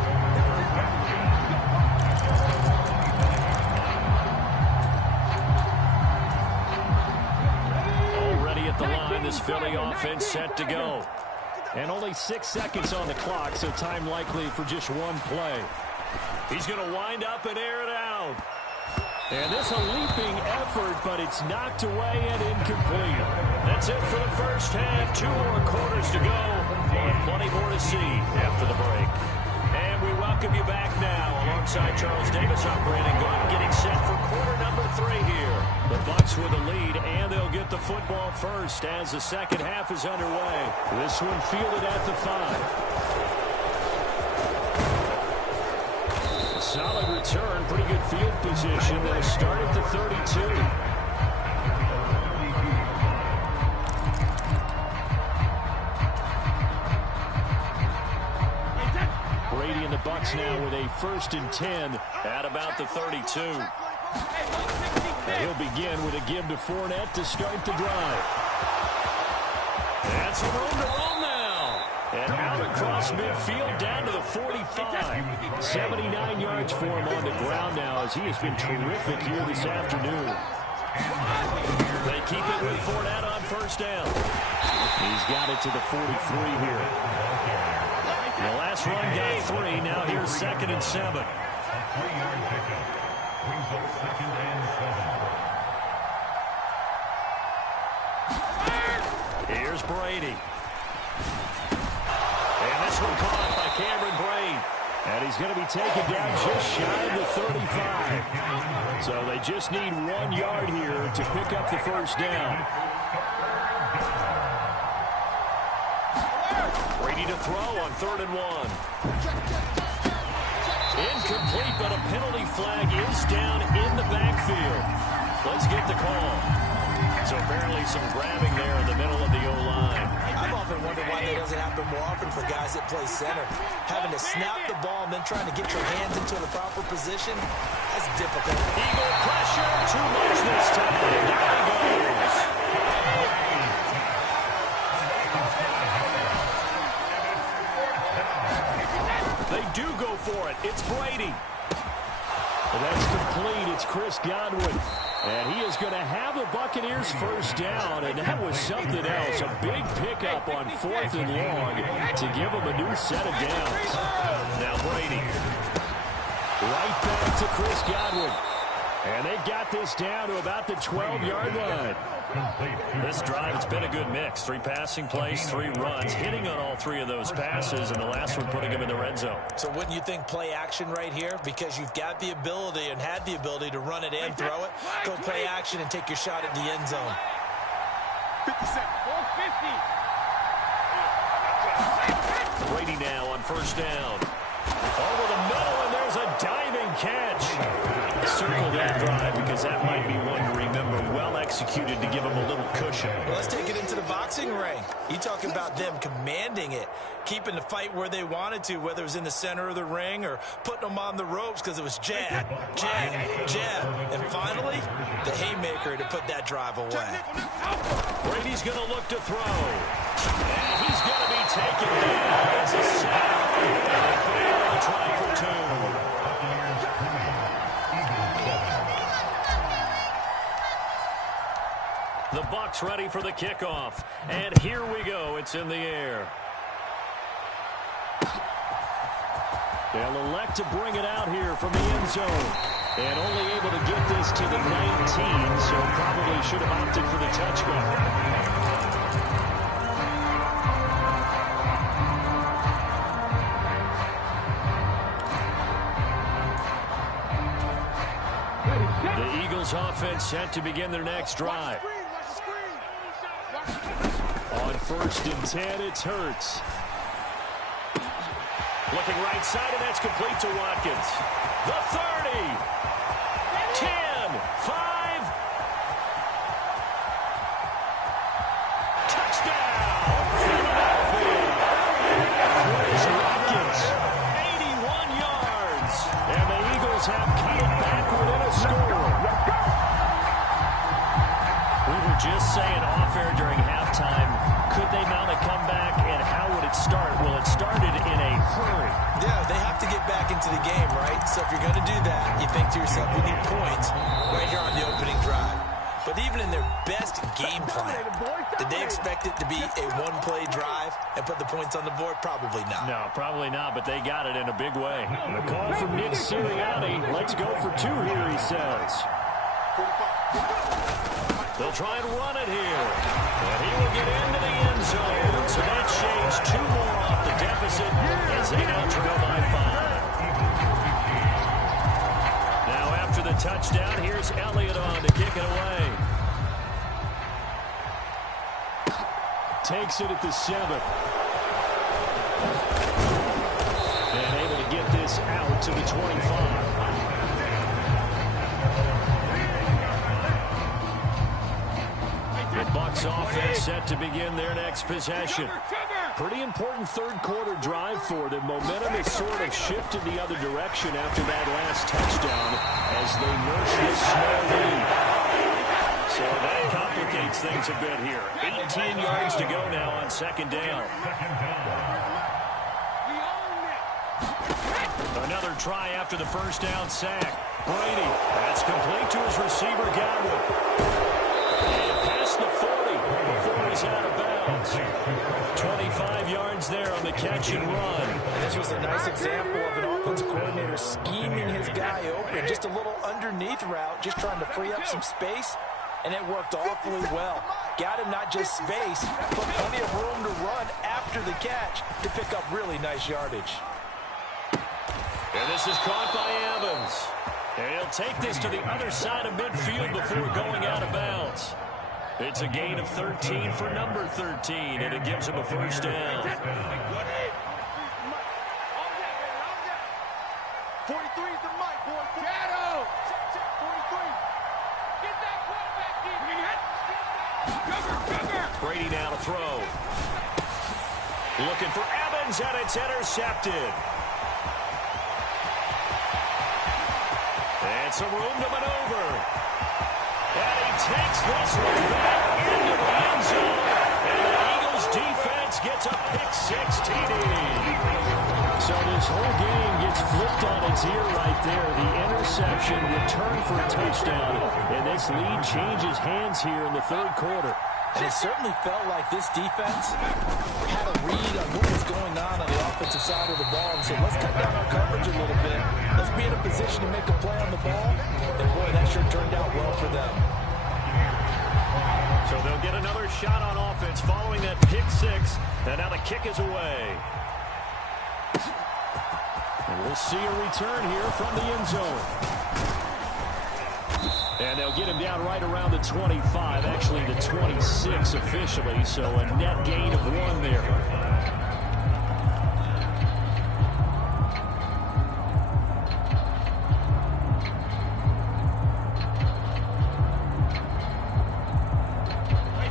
The line, this Philly offense set to go. And only 6 seconds on the clock, so time likely for just 1 play. He's going to wind up and air it out. And this a leaping effort, but it's knocked away and incomplete. That's it for the first half. 2 more quarters to go. And plenty more to see after the break. And we welcome you back now. Alongside Charles Davis, I'm Brandon Gordon, getting set for quarter number 3 here. The Bucs with the lead, and they'll get the football first as the second half is underway. This one fielded at the 5. Solid return, pretty good field position. They'll start at the 32. Brady and the Bucs now with a 1st and 10 at about the 32. And he'll begin with a give to Fournette to start the drive. That's a room to roll now. And out across midfield down to the 45. 79 yards for him on the ground now as he has been terrific here this afternoon. They keep it with Fournette on 1st down. He's got it to the 43 here. The last run got 3. Now here's 2nd and 7. Here's Brady. And this one caught by Cameron Brate. And he's going to be taken down just shy of the 35. So they just need 1 yard here to pick up the first down. Brady to throw on 3rd and 1. Incomplete, but a penalty flag is down in the backfield. Let's get the call. So apparently some grabbing there in the middle of the O-line. I've often wondered why that doesn't happen more often for guys that play center. Having to snap the ball and then trying to get your hands into the proper position, that's difficult. Eagle pressure, too much this time. Down he goes. do go for it. It's Brady. And that's complete. It's Chris Godwin. And he is going to have the Buccaneers first down, and that was something else. A big pickup on 4th and long to give them a new set of downs. Now Brady. Right back to Chris Godwin. And they've got this down to about the 12-yard line. This drive, it's been a good mix. 3 passing plays, 3 runs, hitting on all 3 of those passes, and the last one putting them in the red zone. So wouldn't you think play action right here? Because you've got the ability and had the ability to run it and throw it. Go play action and take your shot at the end zone. 57. 450. Brady now on first down. Over the middle, and there's a diving catch. Circle that drive because that might be one to remember. Well executed to give them a little cushion. Well, let's take it into the boxing ring. You talk about them commanding it, keeping the fight where they wanted to, whether it was in the center of the ring or putting them on the ropes because it was jab, jab, jab. And finally, the haymaker to put that drive away. Brady's going to look to throw. And he's going to be taken down. It's a sack. And they fail to try for 2. The Bucs ready for the kickoff. And here we go. It's in the air. They'll elect to bring it out here from the end zone. And only able to get this to the 19, so probably should have opted for the touchback. The Eagles offense set to begin their next drive. On 1st and 10, it's Hurts. Looking right side, and that's complete to Watkins. The 30. 10. 5. Touchdown. Philadelphia. Chris Watkins. 81 yards. And the Eagles have cut it back within a score. We were just saying off-air during halftime, could they mount a comeback, and how would it start? Well, it started in a hurry. Yeah, they have to get back into the game, right? So if you're going to do that, you think to yourself, we need points right here on the opening drive. But even in their best game plan, did they expect it to be a one-play drive and put the points on the board? Probably not. No, probably not, but they got it in a big way. The call from Nick Sirianni. Let's go for 2 here, he says. They'll try and run it here. And he will get into the end zone. So that shaves 2 more off the deficit as they now trail by 5. Now after the touchdown, here's Elliott on to kick it away. Takes it at the 7. And able to get this out to the 25. The Bucs offense set to begin their next possession. Pretty important 3rd quarter drive for them. Momentum has sort of shifted the other direction after that last touchdown as they nurse this small lead. So that complicates things a bit here. 18 yards to go now on 2nd down. Another try after the 1st down sack. Brady, that's complete to his receiver, Godwin. And past the 40 before he's out of bounds. 25 yards there on the catch and run. And this was a nice example of an offensive coordinator scheming his guy open. Just a little underneath route, just trying to free up some space, and it worked awfully well. Got him not just space, but plenty of room to run after the catch to pick up really nice yardage. And this is caught by Evans. And he'll take this to the other side of midfield before going out of bounds. It's a gain of 13 for number 13, and it gives him a 1st down. 43 is the mic, boy. Shadow. Check, 43. Get that quarterback in. Brady now to throw. Looking for Evans, and it's intercepted. And some room to maneuver. And he takes this one back into the end zone. And the Eagles defense gets a pick 6 TD. So this whole game gets flipped on its ear right there. The interception, return for a touchdown, and this lead changes hands here in the third quarter. And it certainly felt like this defense had a read on what was going on the offensive side of the ball. And so let's cut down our coverage a little bit. Let's be in a position to make a play on the ball. And, boy, that sure turned out well for them. So they'll get another shot on offense following that pick six. And now the kick is away. And we'll see a return here from the end zone. And they'll get him down right around the 25, actually the 26 officially, so a net gain of 1 there.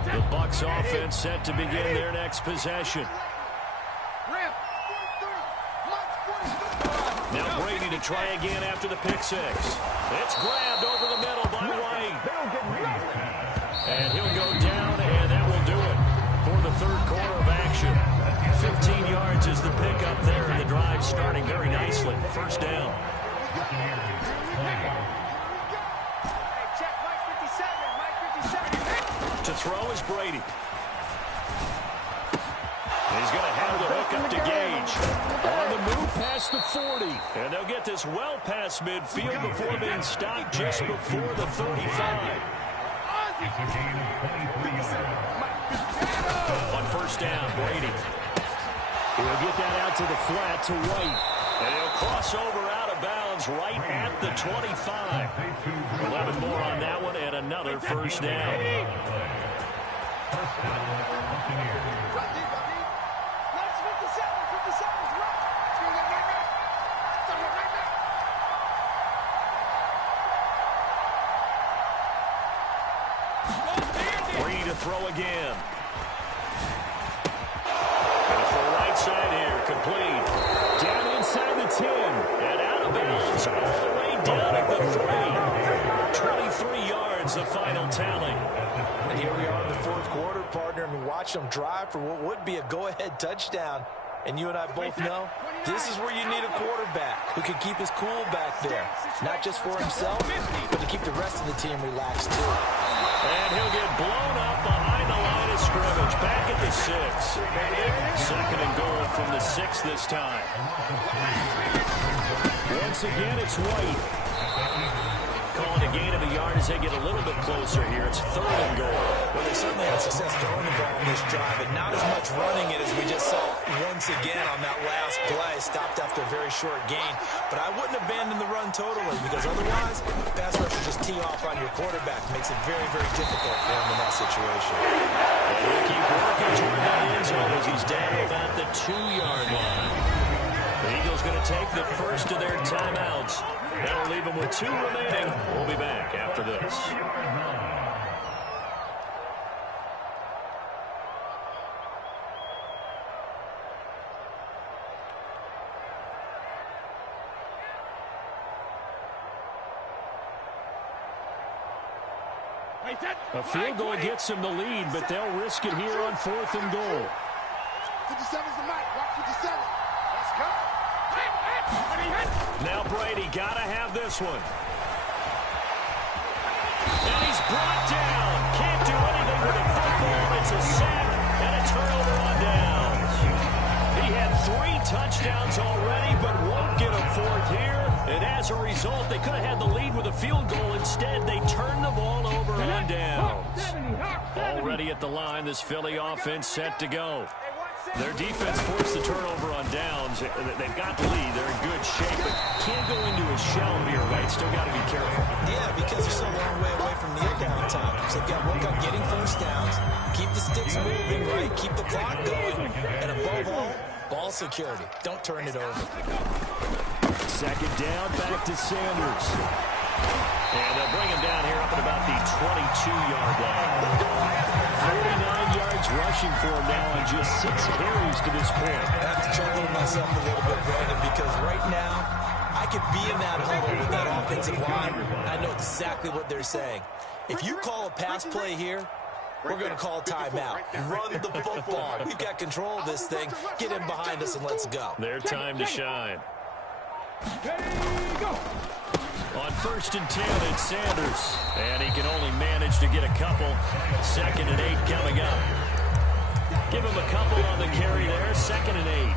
The Bucs offense set to begin their next possession. Now Brady to try again after the pick six. It's grabbed over the middle by White. And he'll go down, and that will do it for the third quarter of action. 15 yards is the pickup there, and the drive starting very nicely. First down. To throw is Brady. He's going to have the hook up to Gage. On the move past the 40. And they'll get this well past midfield before being stopped just before the 35. On first down, Brady. He'll get that out to the flat to White. And he'll cross over out of bounds right at the 25. 11 more on that one and another first down. Brady to throw again. And for right side here, complete. Down inside the 10 and out of bounds all the way down at the 3. 23 yards, the final tally. And here we are in the fourth quarter, partner, and we watch them drive for what would be a go-ahead touchdown. And you and I both know this is where you need a quarterback who can keep his cool back there. Not just for himself, but to keep the rest of the team relaxed, too. And he'll get blown up behind the line of scrimmage. Back at the 6. Second and goal from the 6 this time. Once again, it's White. Calling a gain of a yard as they get a little bit closer here. It's third and goal. Well, they certainly had success throwing the ball in this drive, but not as much running it as we just saw once again on that last play. Stopped after a very short gain. But I wouldn't abandon the run totally, because otherwise, pass rushers just tee off on your quarterback. Makes it very, very difficult for him in that situation. And he'll keep working toward that end zone as he's down about the 2-yard line. The Eagles going to take the first of their timeouts. That'll leave them with 2 remaining. We'll be back after this. A field goal gets them the lead, but they'll risk it here on 4th and goal. 57's the mic. Watch 57. Let's go. Now Brady got to have this one. And he's brought down. Can't do anything with a football. It's a sack and a turnover on downs. He had 3 touchdowns already, but won't get a 4th here. And as a result, they could have had the lead with a field goal. Instead, they turned the ball over on downs. Already at the line, this Philly offense set to go. Their defense forced the turnover on downs. They've got the lead. They're in good shape, but can't go into a shell here, right? Still got to be careful. Yeah, because they're so long way away from kneel down time. So they've got to work on getting first downs, keep the sticks moving, right? Keep the clock going. And above all, ball security. Don't turn it over. Second down, back to Sanders. And they'll bring him down here up at about the 22-yard line. 49 yards rushing for him now and just 6 carries to this point. I have to chuckle to myself a little bit, Brandon, because right now I could be in that huddle with that offensive line. I know exactly what they're saying. If you call a pass play here, We're going to call timeout. Run the football. We've got control of this thing. Get him behind us and let's go. Their time to shine. Go. On 1st and 10, it's Sanders. And he can only manage to get a couple. 2nd and 8 coming up. Give him a couple on the carry there. 2nd and 8.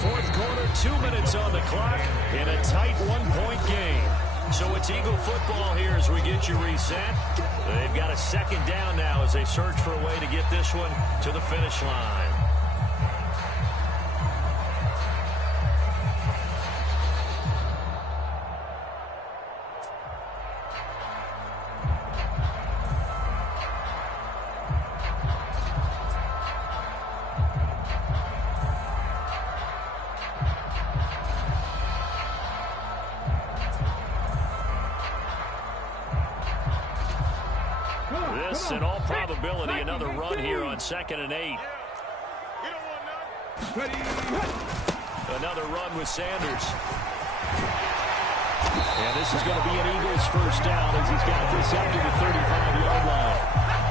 4th quarter, 2 minutes on the clock in a tight one-point game. So it's Eagle football here as we get you reset. They've got a 2nd down now as they search for a way to get this one to the finish line. This, in all probability, another run here on 2nd and 8. Another run with Sanders. And this is going to be an Eagles first down as he's got this up to the 35-yard line.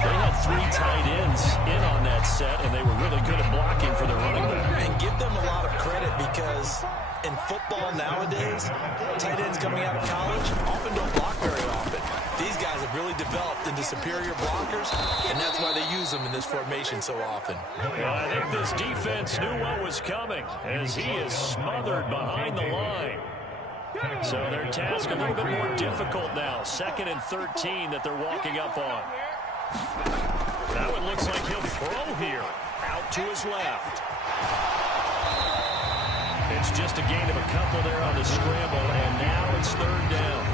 They had 3 tight ends in on that set, and they were really good at blocking for their running back. And give them a lot of credit because in football nowadays, tight ends coming out of college often don't block very often. These guys have really developed into superior blockers, and that's why they use them in this formation so often. Well, I think this defense knew what was coming as he is smothered behind the line. So their task a little bit more difficult now. 2nd and 13 that they're walking up on. That one looks like he'll throw here. Out to his left. It's just a gain of a couple there on the scramble, and now it's 3rd down.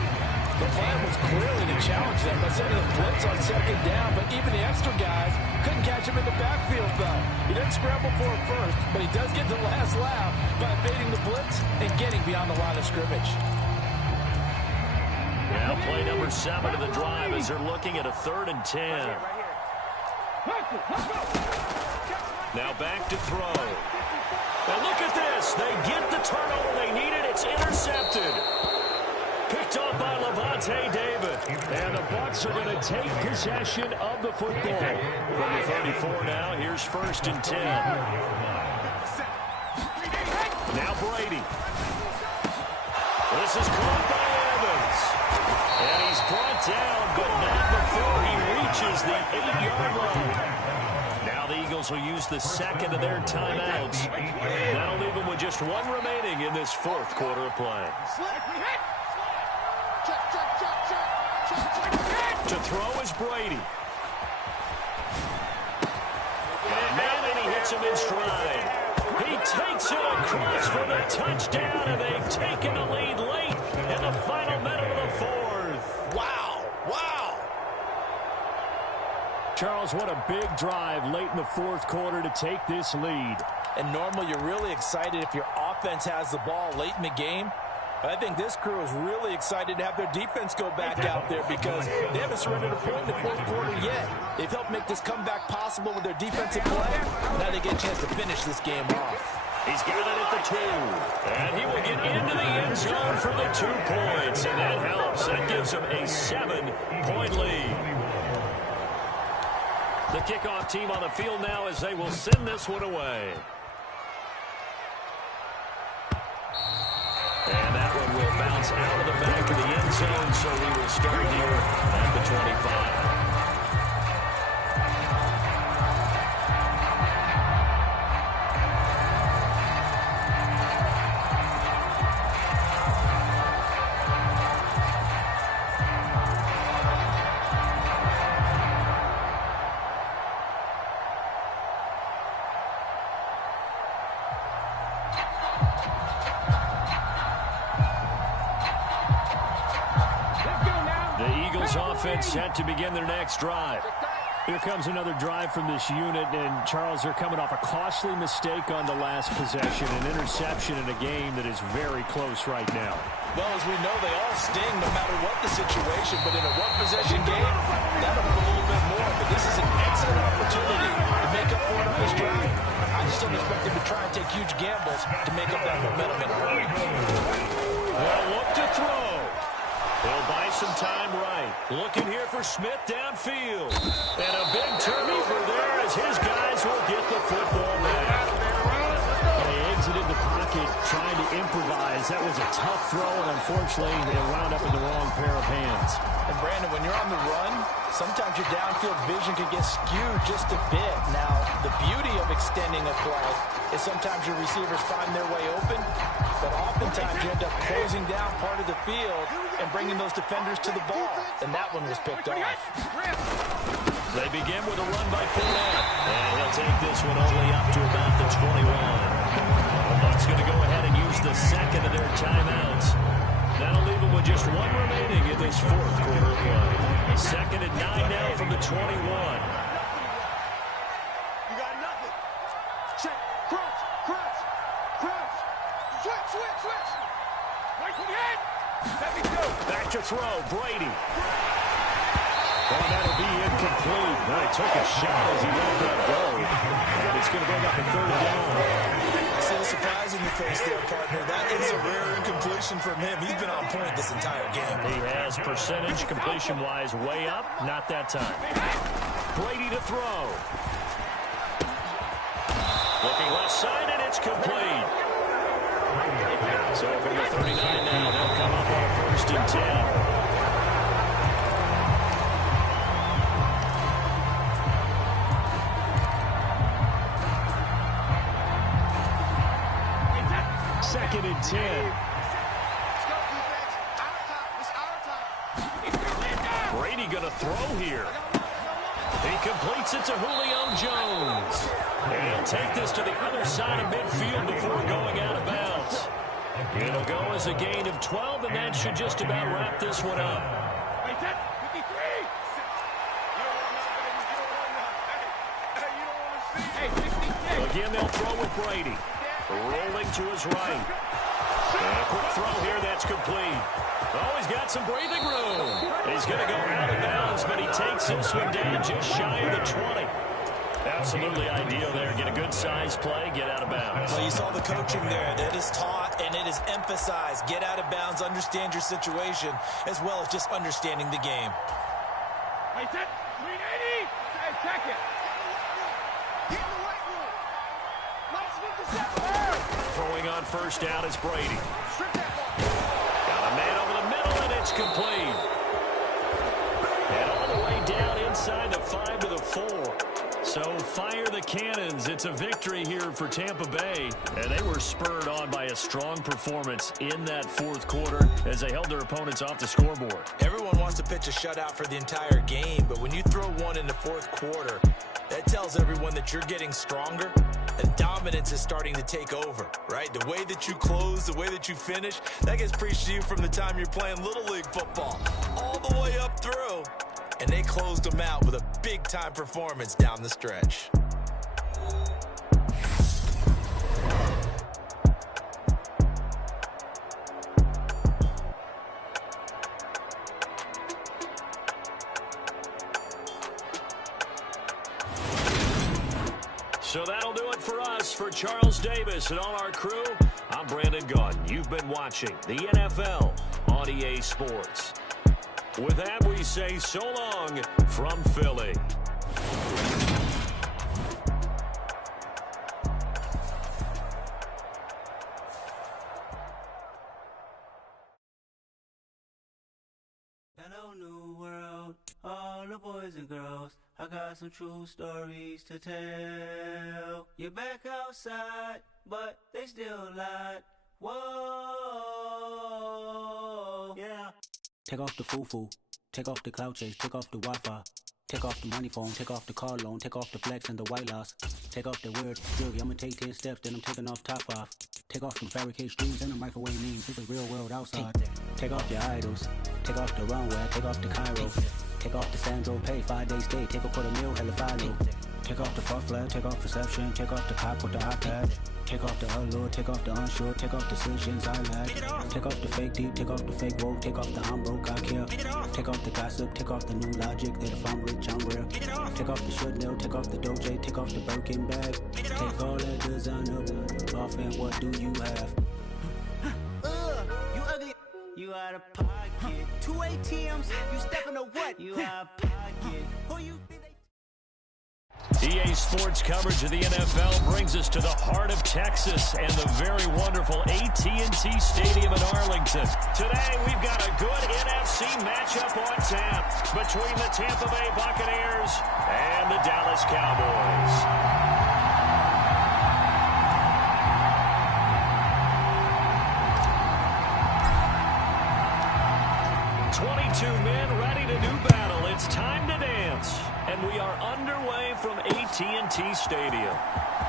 The plan was clearly to challenge them by sending a blitz on 2nd down, but even the extra guys couldn't catch him in the backfield, though. He didn't scramble for it first, but he does get the last laugh by evading the blitz and getting beyond the line of scrimmage. Now play number 7 of the drive as they're looking at a 3rd and 10. Now back to throw. And look at this. They get the turnover they needed. It's intercepted. Picked off by Levante David. And the Bucs are going to take possession of the football. From the 34 now, here's 1st and 10. Now Brady. This is caught by Evans. And he's brought down, but not before he reaches the 8-yard line. Now the Eagles will use the 2nd of their timeouts. That'll leave them with just 1 remaining in this 4th quarter of play. To throw is Brady. And man, he hits him in stride. He takes it across for the touchdown, and they've taken the lead late in the final minute of the 4th. Wow. Wow. Charles, what a big drive late in the 4th quarter to take this lead. And normally you're really excited if your offense has the ball late in the game. But I think this crew is really excited to have their defense go back out there because they haven't surrendered a point in the 4th quarter yet. They've helped make this comeback possible with their defensive play. Now they get a chance to finish this game off. He's got it at the 2. And he will get into the end zone for the 2 points. And that helps. That gives him a 7-point lead. The kickoff team on the field now as they will send this one away. And that one will bounce out of the back of the end zone, so we will start here at the 25. Offense set to begin their next drive. Here comes another drive from this unit, and Charles, they're coming off a costly mistake on the last possession, an interception in a game that is very close right now. Well, as we know, they all sting no matter what the situation, but in a one-possession game, that'll hurt a little bit more, but this is an excellent opportunity to make up for it on this drive. I just don't expect them to try and take huge gambles to make up that momentum in a hurry. Well, look to throw. He'll buy some time right. Looking here for Smith downfield. And a big turnover there as his guys will get the football back. They exited the pocket trying to improvise. That was a tough throw, and unfortunately, it wound up in the wrong pair of hands. And Brandon, when you're on the run, sometimes your downfield vision can get skewed just a bit. Now, the beauty of extending a play is sometimes your receivers find their way open, but oftentimes you end up closing down part of the field and bringing those defenders to the ball. And that one was picked off. They begin with a run by Fournette. And he'll take this one only up to about the 21. The Bucs going to go ahead and use the second of their timeouts. That'll leave them with just one remaining in this fourth quarter of play. Second and 9 now from the 21. You got nothing. Check. Crunch. Switch. Right to the head. Let me go. Back to throw. Brady. Oh, that'll be incomplete. No, he took a shot as he let that go. And it's going to bring up a third down. See the surprise in your face there, partner. That is a rare incompletion from him. He's been on point this entire game. He has percentage completion-wise way up. Not that time. Brady to throw. Looking left side, and it's complete. So from the 39 now, they'll come up on a 1st and 10. Second and 10. Brady going to throw here. He completes it to Julio Jones. And he'll take this to the other side of midfield before going out of bounds. It'll go as a gain of 12, and that should just about wrap this one up. Again, they'll throw with Brady. Rolling to his right. And a quick throw here, that's complete. Oh, he's got some breathing room. He's going to go out of bounds, but he takes this one down just shy of the 20. Absolutely ideal there. Get a good size play, get out of bounds. Well, you saw the coaching there. It is taught and it is emphasized. Get out of bounds, understand your situation, as well as just understanding the game. Hey, set. 380. Check it. Get in the right room. Let's get the set. Throwing on first down is Brady. Got a man over the middle, and it's complete. And all the way down inside the 5 to the 4. So fire the cannons. It's a victory here for Tampa Bay. And they were spurred on by a strong performance in that fourth quarter as they held their opponents off the scoreboard. Everyone wants to pitch a shutout for the entire game, but when you throw one in the fourth quarter, that tells everyone that you're getting stronger and dominance is starting to take over, right? The way that you close, the way that you finish, that gets preached to you from the time you're playing Little League football all the way up through. And they closed them out with a big-time performance down the stretch. So that'll do it for us. For Charles Davis and all our crew, I'm Brandon Gunn. You've been watching the NFL on EA Sports. With that, we say so long from Philly. Hello, new world, all the boys and girls. I got some true stories to tell. You're back outside, but they still lied. Whoa, yeah. Take off the foo-foo, take off the cloud chase, take off the Wi-Fi. Take off the money phone, take off the car loan, take off the flex and the white loss. Take off the weird jewelry, I'ma take 10 steps, then I'm taking off top 5. Take off some fabricated streams and the microwave memes, it's a real world outside. Take off your idols, take off the runway, take off the Cairo. Take off the Sandro pay, 5-day stay, take a quarter meal, hella final. Take off the fuck flag, take off reception, take off the cop with the iPad. Take off the allure, take off the unsure, take off decisions I lack. Take off the fake deep, take off the fake woke, take off the I'm broke, I care. Take off the gossip, take off the new logic, that if I'm rich, I'm real. Take off the should know, take off the doje, take off the Birkin bag. Take all that designer off and what do you have? You ugly, you out of pocket. Two ATMs, you stepping to what? You out pocket. Who you think they... EA Sports coverage of the NFL brings us to the heart of Texas and the very wonderful AT&T Stadium in Arlington. Today, we've got a good NFC matchup on tap between the Tampa Bay Buccaneers and the Dallas Cowboys. 22 men ready to do battle. It's time to dance. And we are underway from AT&T Stadium.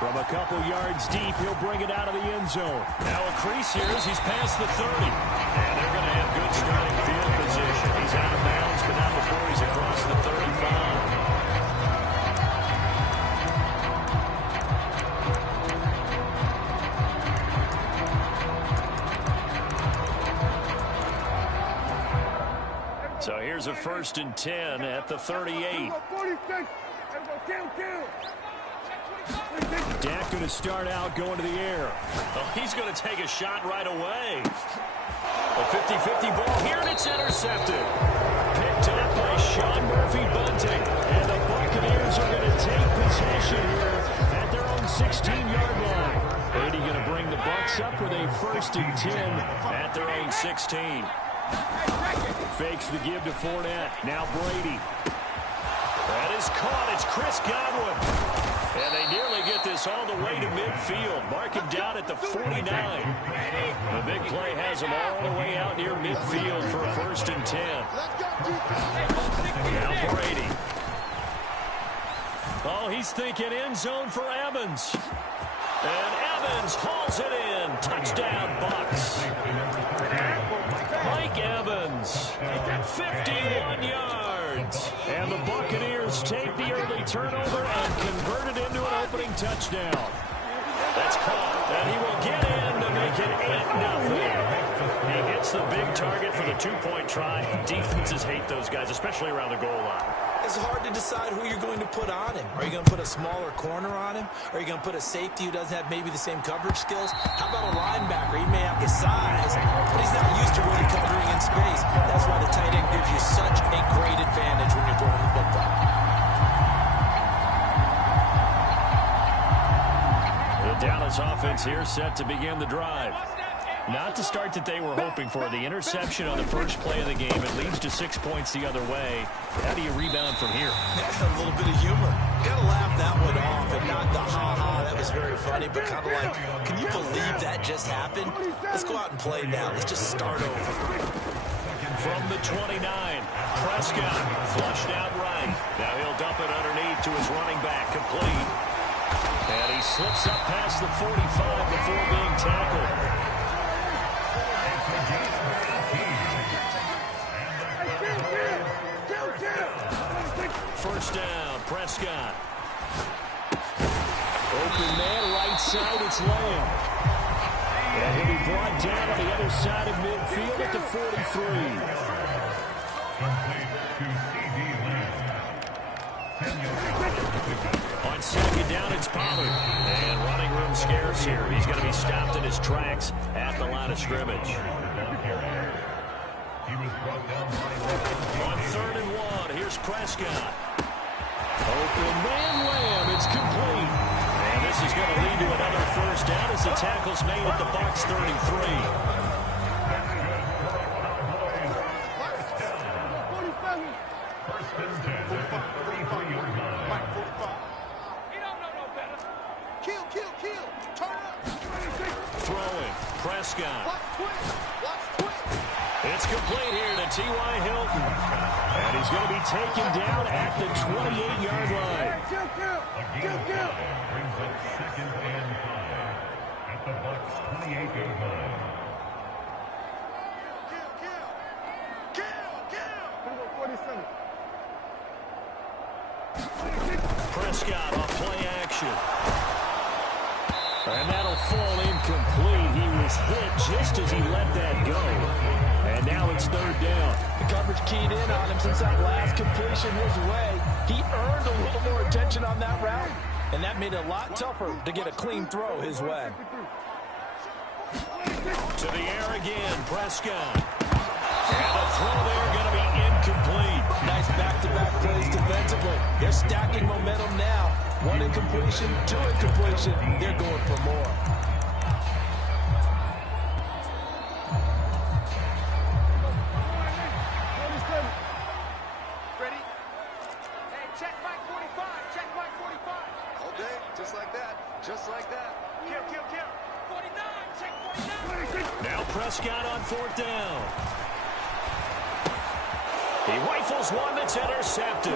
From a couple yards deep, he'll bring it out of the end zone. Now a crease here as he's past the 30. And they're going to have good starting field position. He's out of bounds, but not before he's across the 35. So here's a 1st and 10 at the 38. Dak going to start out going to the air. Oh, he's going to take a shot right away. A 50-50 ball here, and it's intercepted. Picked up by Sean Murphy-Bunting. And the Buccaneers are going to take possession here at their own 16-yard line. Brady going to bring the Bucs up with a 1st and 10 at their own 16. Fakes the give to Fournette. Now Brady. That is caught. It's Chris Godwin. And they nearly get this all the way to midfield. Mark him down at the 49. The big play has him all the way out near midfield for a 1st and 10. Now Brady. Oh, he's thinking end zone for Evans. And Evans hauls it in. Touchdown, Bucs. Mike Evans, 51 yards. And the Buccaneers take the early turnover and convert it into an opening touchdown. That's caught, and he will get in to make it 8-0. He hits the big target for the 2-point try. Defenses hate those guys, especially around the goal line. It's hard to decide who you're going to put on him. Are you going to put a smaller corner on him? Are you going to put a safety who doesn't have maybe the same coverage skills? How about a linebacker? He may have the size, but he's not used to really covering in space. That's why the tight end gives you such a great advantage when you're throwing the football. The Dallas offense here set to begin the drive. Not the start that they were hoping for. The interception on the first play of the game. It leads to 6 points the other way. How do you rebound from here? That's a little bit of humor. Got to laugh that one off and not the ha-ha. That was very funny, but kind of like, can you believe that just happened? Let's go out and play now. Let's just start over. From the 29, Prescott flushed out right. Now he'll dump it underneath to his running back, complete. And he slips up past the 45 before being tackled. First down, Prescott. Open man, right side, it's Lamb. And he'll be brought down on the other side of midfield at the 43. On 2nd down, it's Pollard. And running room scarce here. He's going to be stopped in his tracks at the line of scrimmage. On 3rd and 1, here's Prescott. Open man, Lamb, it's complete. And this is going to lead to another 1st down as the tackle's made at the Bucs 33. Throwing, Prescott. It's complete here to T.Y. Hilton. And he's going to be taken down at the 28-yard line. Brings up 2nd and 5 at the Bucs 28-yard line. Prescott on play action. And that'll fall incomplete. He was hit just as he let that go. And now it's 3rd down. The coverage keyed in on him since that last completion his way. He earned a little more attention on that route, and that made it a lot tougher to get a clean throw his way. To the air again, Prescott. And the throw there going to be incomplete. Nice back-to-back plays defensively. They're stacking momentum now. One incompletion, two incompletion. They're going for more. Ready? Hey, check Mike 45. Check Mike 45. All day, just like that. Just like that. Kill, kill, kill. 49. Check 49. Now Prescott on fourth down. He rifles one that's intercepted.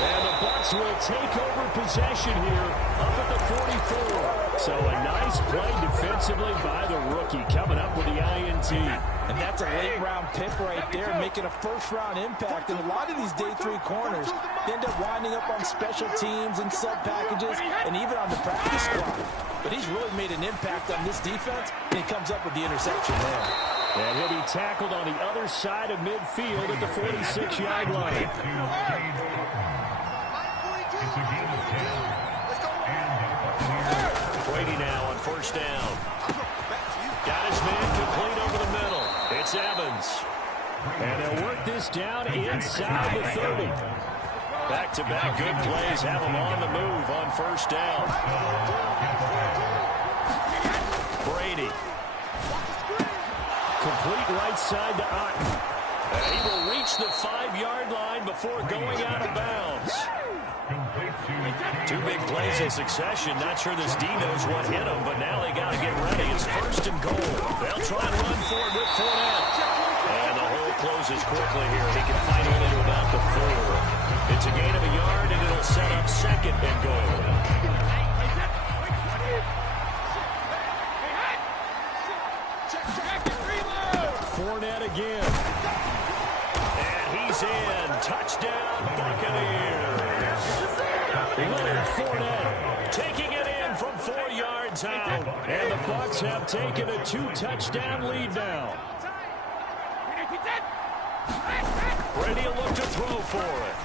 And the Bucs will take over possession here up at the 44. So a nice play defensively by the rookie coming up with the INT. And that's a late-round pick right there, making a first-round impact. And a lot of these day three corners end up winding up on special teams and sub-packages and even on the practice squad. But he's really made an impact on this defense, and he comes up with the interception there. And he'll be tackled on the other side of midfield at the 46-yard line. Brady now on first down. Got his man complete over the middle. It's Evans. And they'll work this down inside the 30. Back-to-back good plays have them on the move on first down. Brady. Complete right side to Otten. And he will reach the 5-yard line before going out of bounds. Two big plays in succession. Not sure this D knows what hit him, but now they got to get ready. It's first and goal. They'll try and run for it with Fournette. And the hole closes quickly here. He can fight only to about the 4. It's a gain of a yard, and it'll set up second and goal. Fournette again. And he's in. Touchdown, Buccaneers. Leonard Fournette taking it in from 4 yards out. And the Bucs have taken a 2-touchdown lead now. Brady will look to throw for it.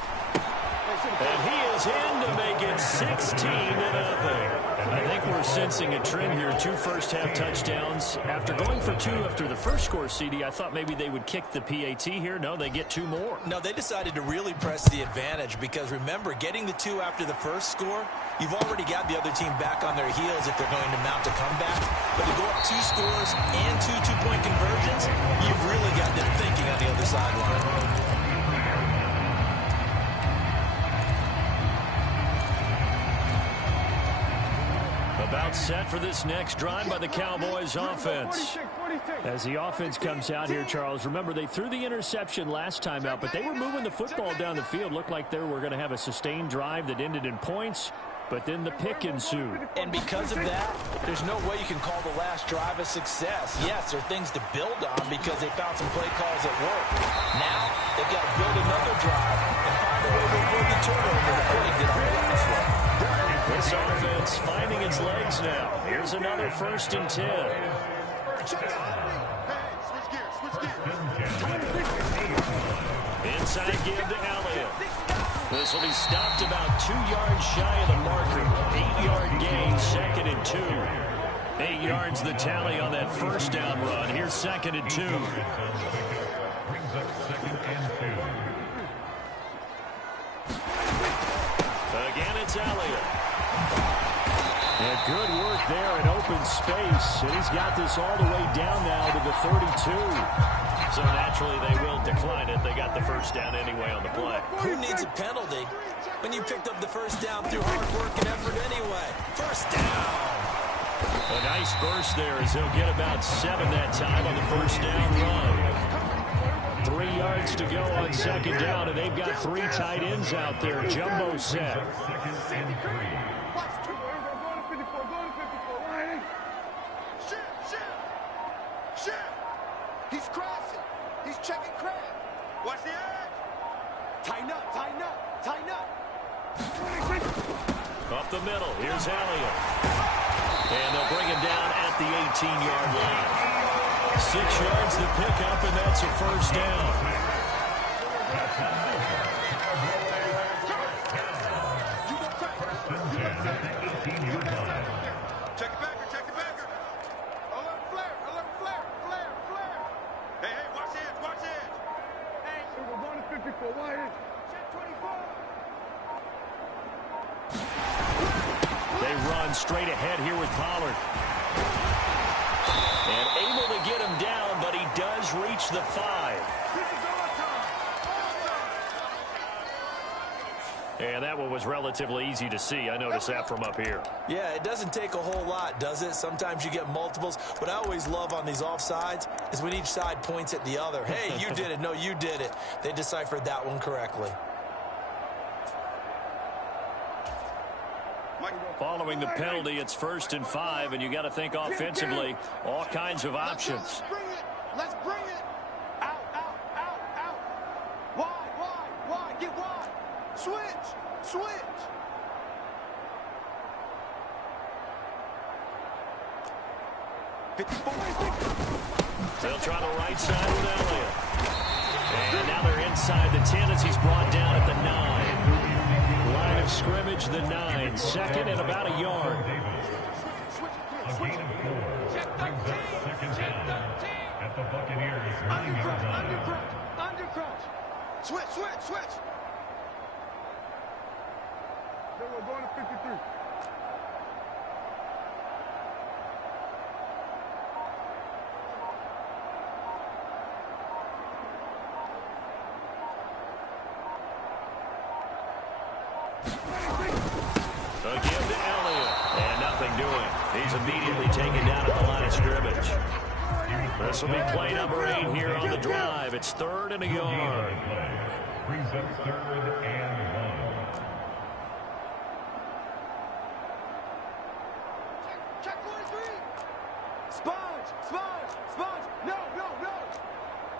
And he is in to make it 16-0. I think we're sensing a trend here. 2 first-half touchdowns. After going for 2 after the first score, CD, I thought maybe they would kick the PAT here. No, they get 2 more. No, they decided to really press the advantage because, remember, getting the 2 after the first score, you've already got the other team back on their heels if they're going to mount a comeback. But to go up 2 scores and 2 two-point conversions, you've really got them thinking on the other sideline. About set for this next drive by the Cowboys offense. As the offense comes out here, Charles, remember they threw the interception last time out, but they were moving the football down the field. Looked like they were going to have a sustained drive that ended in points, but then the pick ensued. And because of that, there's no way you can call the last drive a success. Yes, there are things to build on because they found some play calls that work. Now, they've got to build another drive and find a way to avoid the turnover that they did on the last one. This offense finding its legs now. Here's another 1st and 10. Inside give to Elliott. This will be stopped about 2 yards shy of the marker. 8-yard gain, 2nd and 2. 8 yards the tally on that first down run. Here's 2nd and 2. Again, it's Elliott. And good work there in open space. And he's got this all the way down now to the 32. So naturally they will decline it. They got the first down anyway on the play. Who needs a penalty when you picked up the first down through hard work and effort anyway? First down. A nice burst there as he'll get about 7 that time on the first down run. 3 yards to go on 2nd down, and they've got 3 tight ends out there. Jumbo set. He's crossing. He's checking crab. Watch the edge. Tighten up, tighten up, tighten up. Up the middle, here's Elliott. And they'll bring him down at the 18-yard line. 6 yards to pick up, and that's a first down. Check the backer, check the backer. All on flare. run straight ahead here with Pollard. And able to get him down, but he does reach the 5. And that one was relatively easy to see. I noticed that from up here. Yeah, it doesn't take a whole lot, does it? Sometimes you get multiples. What I always love on these offsides is when each side points at the other. Hey, you did it. No, you did it. They deciphered that one correctly. Following the penalty, it's 1st and 5, and you got to think offensively, all kinds of options. Let's bring it. Let's bring it. Out, out, out, out. Wide, get wide. Switch. They'll try the right side with Elliott. And now they're inside the 10 as he's brought down at the 9. Line of scrimmage, the 9. 2nd and about a yard. Check 13. At the Buccaneers. Undercrouch. Switch. Then we're going to 53. Again to Elliott. And nothing doing. He's immediately taken down at the line of scrimmage. This will be play number 8 here on the drive. It's 3rd and a yard. Brings up 3rd and 1. Check 43. Sponge. No.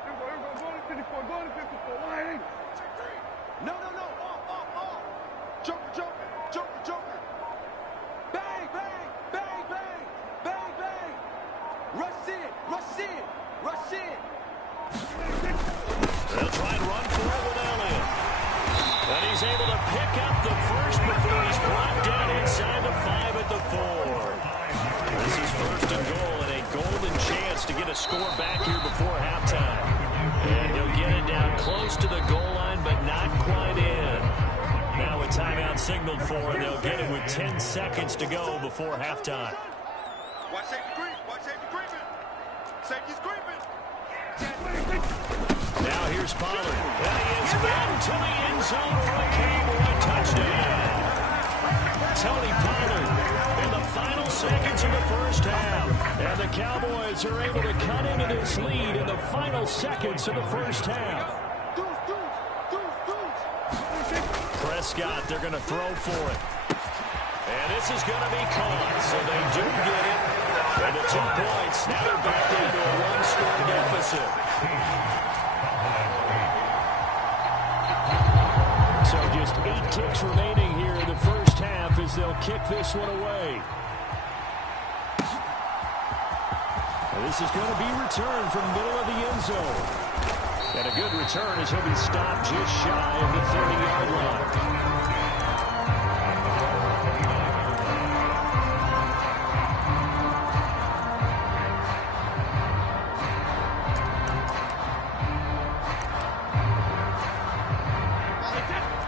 Here we go. Go to 54. Line 80. Check 3. No. Off. Joker. Bang. Rush in. They'll try and run for it with Elliott. And he's able to pick up the first before he's brought down inside the 5 at the 4. This is 1st and goal and a golden chance to get a score back here before halftime. And he'll get it down close to the goal line, but not quite in. Now a timeout signaled for, and they'll get it with 10 seconds to go before halftime. Watch safety creeping. Safety's creeping. Now here's Pollard. And he is into the end zone for a Cowboy touchdown. Tony Pollard in the final seconds of the first half. And the Cowboys are able to cut into this lead in the final seconds of the first half. Prescott, they're going to throw for it. And this is going to be caught, so they do get it. And the 2 points, now they're back into a 1-score deficit. So just 8 ticks remaining here in the first half as they'll kick this one away. And this is going to be returned from the middle of the end zone. And a good return as he'll be stopped just shy of the 30-yard line.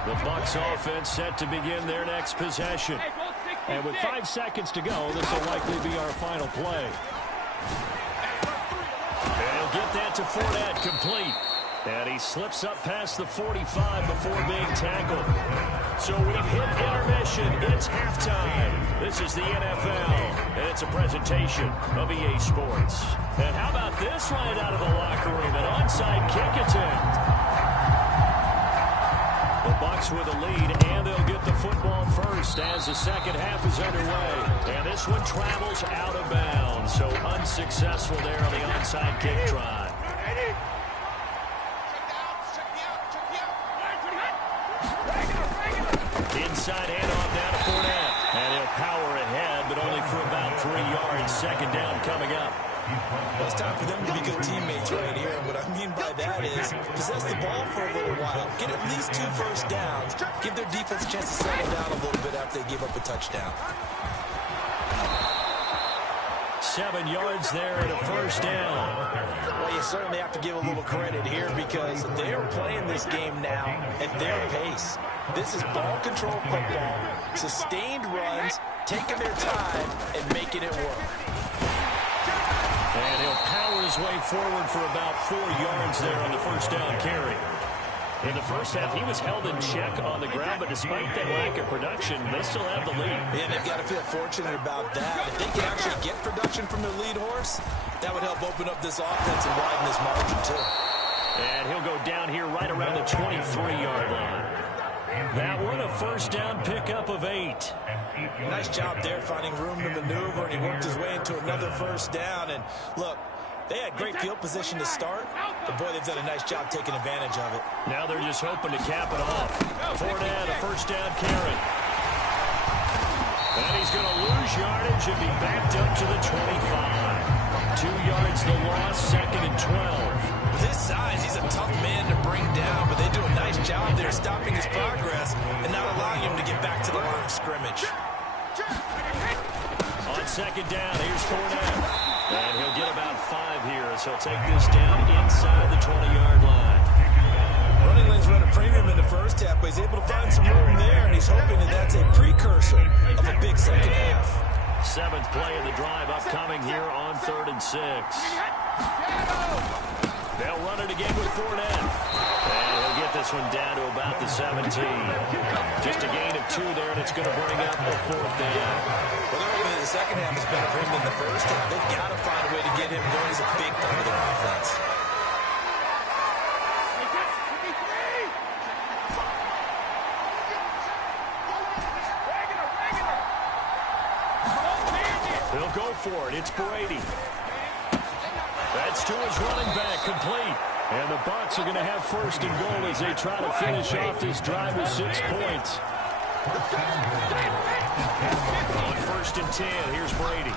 The Bucs offense set to begin their next possession. And with 5 seconds to go, this will likely be our final play. And he'll get that to Fournette, complete. And he slips up past the 45 before being tackled. So we've hit intermission. It's halftime. This is the NFL, and it's a presentation of EA Sports. And how about this right out of the locker room? An onside kick attempt. The Bucs with a lead, and they'll get the football first as the second half is underway. And this one travels out of bounds, so unsuccessful there on the onside kick try. Inside handoff down to Fournette. And he'll power ahead, but only for about 3 yards. Second down coming up. Well, it's time for them to be good teammates right here. What I mean by that is possess the ball for a little while. Get at least 2 first downs. Give their defense a chance to settle down a little bit after they give up a touchdown. 7 yards there and a first down. Well, you certainly have to give a little credit here because they are playing this game now at their pace. This is ball control football, sustained runs, taking their time, and making it work. And he'll power his way forward for about 4 yards there on the first down carry. In the first half, he was held in check on the ground, but despite that lack of production, they still have the lead. Yeah, they've got to feel fortunate about that. If they can actually get production from their lead horse, that would help open up this offense and widen this margin, too. And he'll go down here right around the 23-yard line. That one, a first down pickup of 8. Nice job there finding room to maneuver, and he worked his way into another first down. And look, they had great field position to start, but boy, they've done a nice job taking advantage of it. Now they're just hoping to cap it off. Fournette, a first down carry. And he's going to lose yardage and be backed up to the 25. 2 yards the loss, second and 12. With his size, he's a tough man to bring down, but they do a nice job there stopping his progress and not allowing him to get back to the line of scrimmage. On second down, here's Fournette. And he'll get about 5 here as he'll take this down inside the 20-yard line. Running lanes run a premium in the first half, but he's able to find some room there, and he's hoping that that's a precursor of a big second half. 7th play of the drive upcoming here on 3rd and 6. They'll run it again with Fournette. And he'll get this one down to about the 17. Just a gain of 2 there, and it's going to bring up a 4th down. Well, they're hoping that the second half is better for him than the first half. They've got to find a way to get him going. He's a big part of their offense. He'll go for it. It's Brady. That's to his running back, complete. And the Bucs are going to have first and goal as they try to finish off this drive with 6 points. On 1st and 10, here's Brady.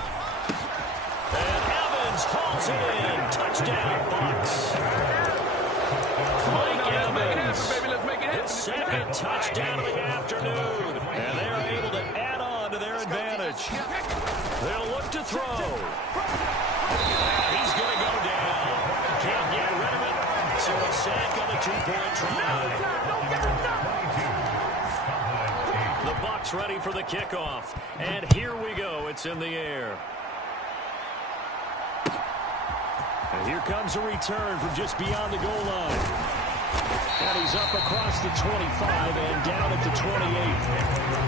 And Evans hauls it in. Touchdown, Bucs. Mike Evans, his second touchdown of the afternoon. And they are able to add on to their advantage. They'll look to throw. He's going to go down. Can't get rid of it. So a sack on the 2-point try. The Bucs ready for the kickoff. And here we go. It's in the air. And here comes a return from just beyond the goal line. And he's up across the 25 and down at the 28.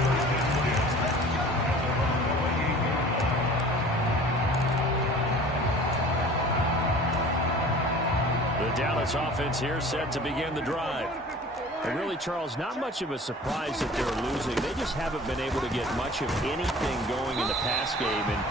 The Dallas offense here set to begin the drive. And really, Charles, not much of a surprise that they're losing. They just haven't been able to get much of anything going in the pass game. And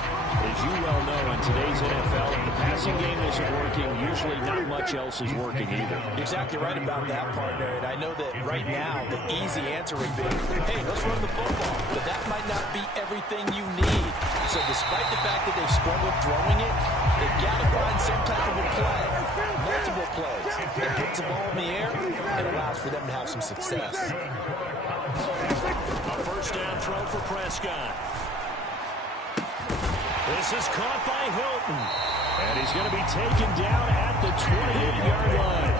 as you well know, in today's NFL, if the passing game isn't working, usually not much else is working either. You're exactly right about that, partner. And I know that right now the easy answer would be, hey, let's run the football. But that might not be everything you need. So despite the fact that they've struggled throwing it, they've got to find some type of a play, multiple plays, that puts the ball in the air and allows for them to have some success. A first down throw for Prescott. This is caught by Hilton. And he's going to be taken down at the 28-yard line.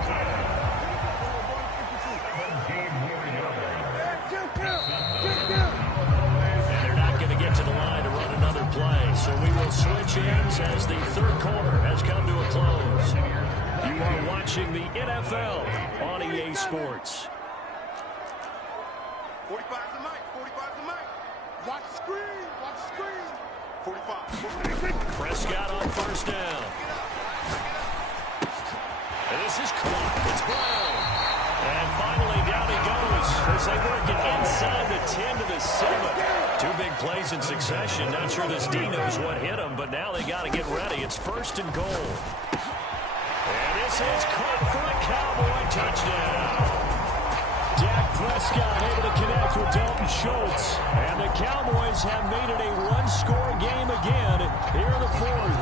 And they're not going to get to the line to run another play. So we will switch ends as the third quarter has come to a close. You are watching the NFL on EA Sports. 45's the mic. 45's the mic. Watch the screen. Watch the screen. 45. Prescott on first down. And this is caught. It's Brown. And finally down he goes as they work it inside the 10 to the 7. 2 big plays in succession. Not sure this D knows what hit him, but now they got to get ready. It's first and goal. And this is caught for a Cowboy touchdown. Dak Prescott able to connect with Dalton Schultz. And the Cowboys have made it a one-score game again here in the 4th.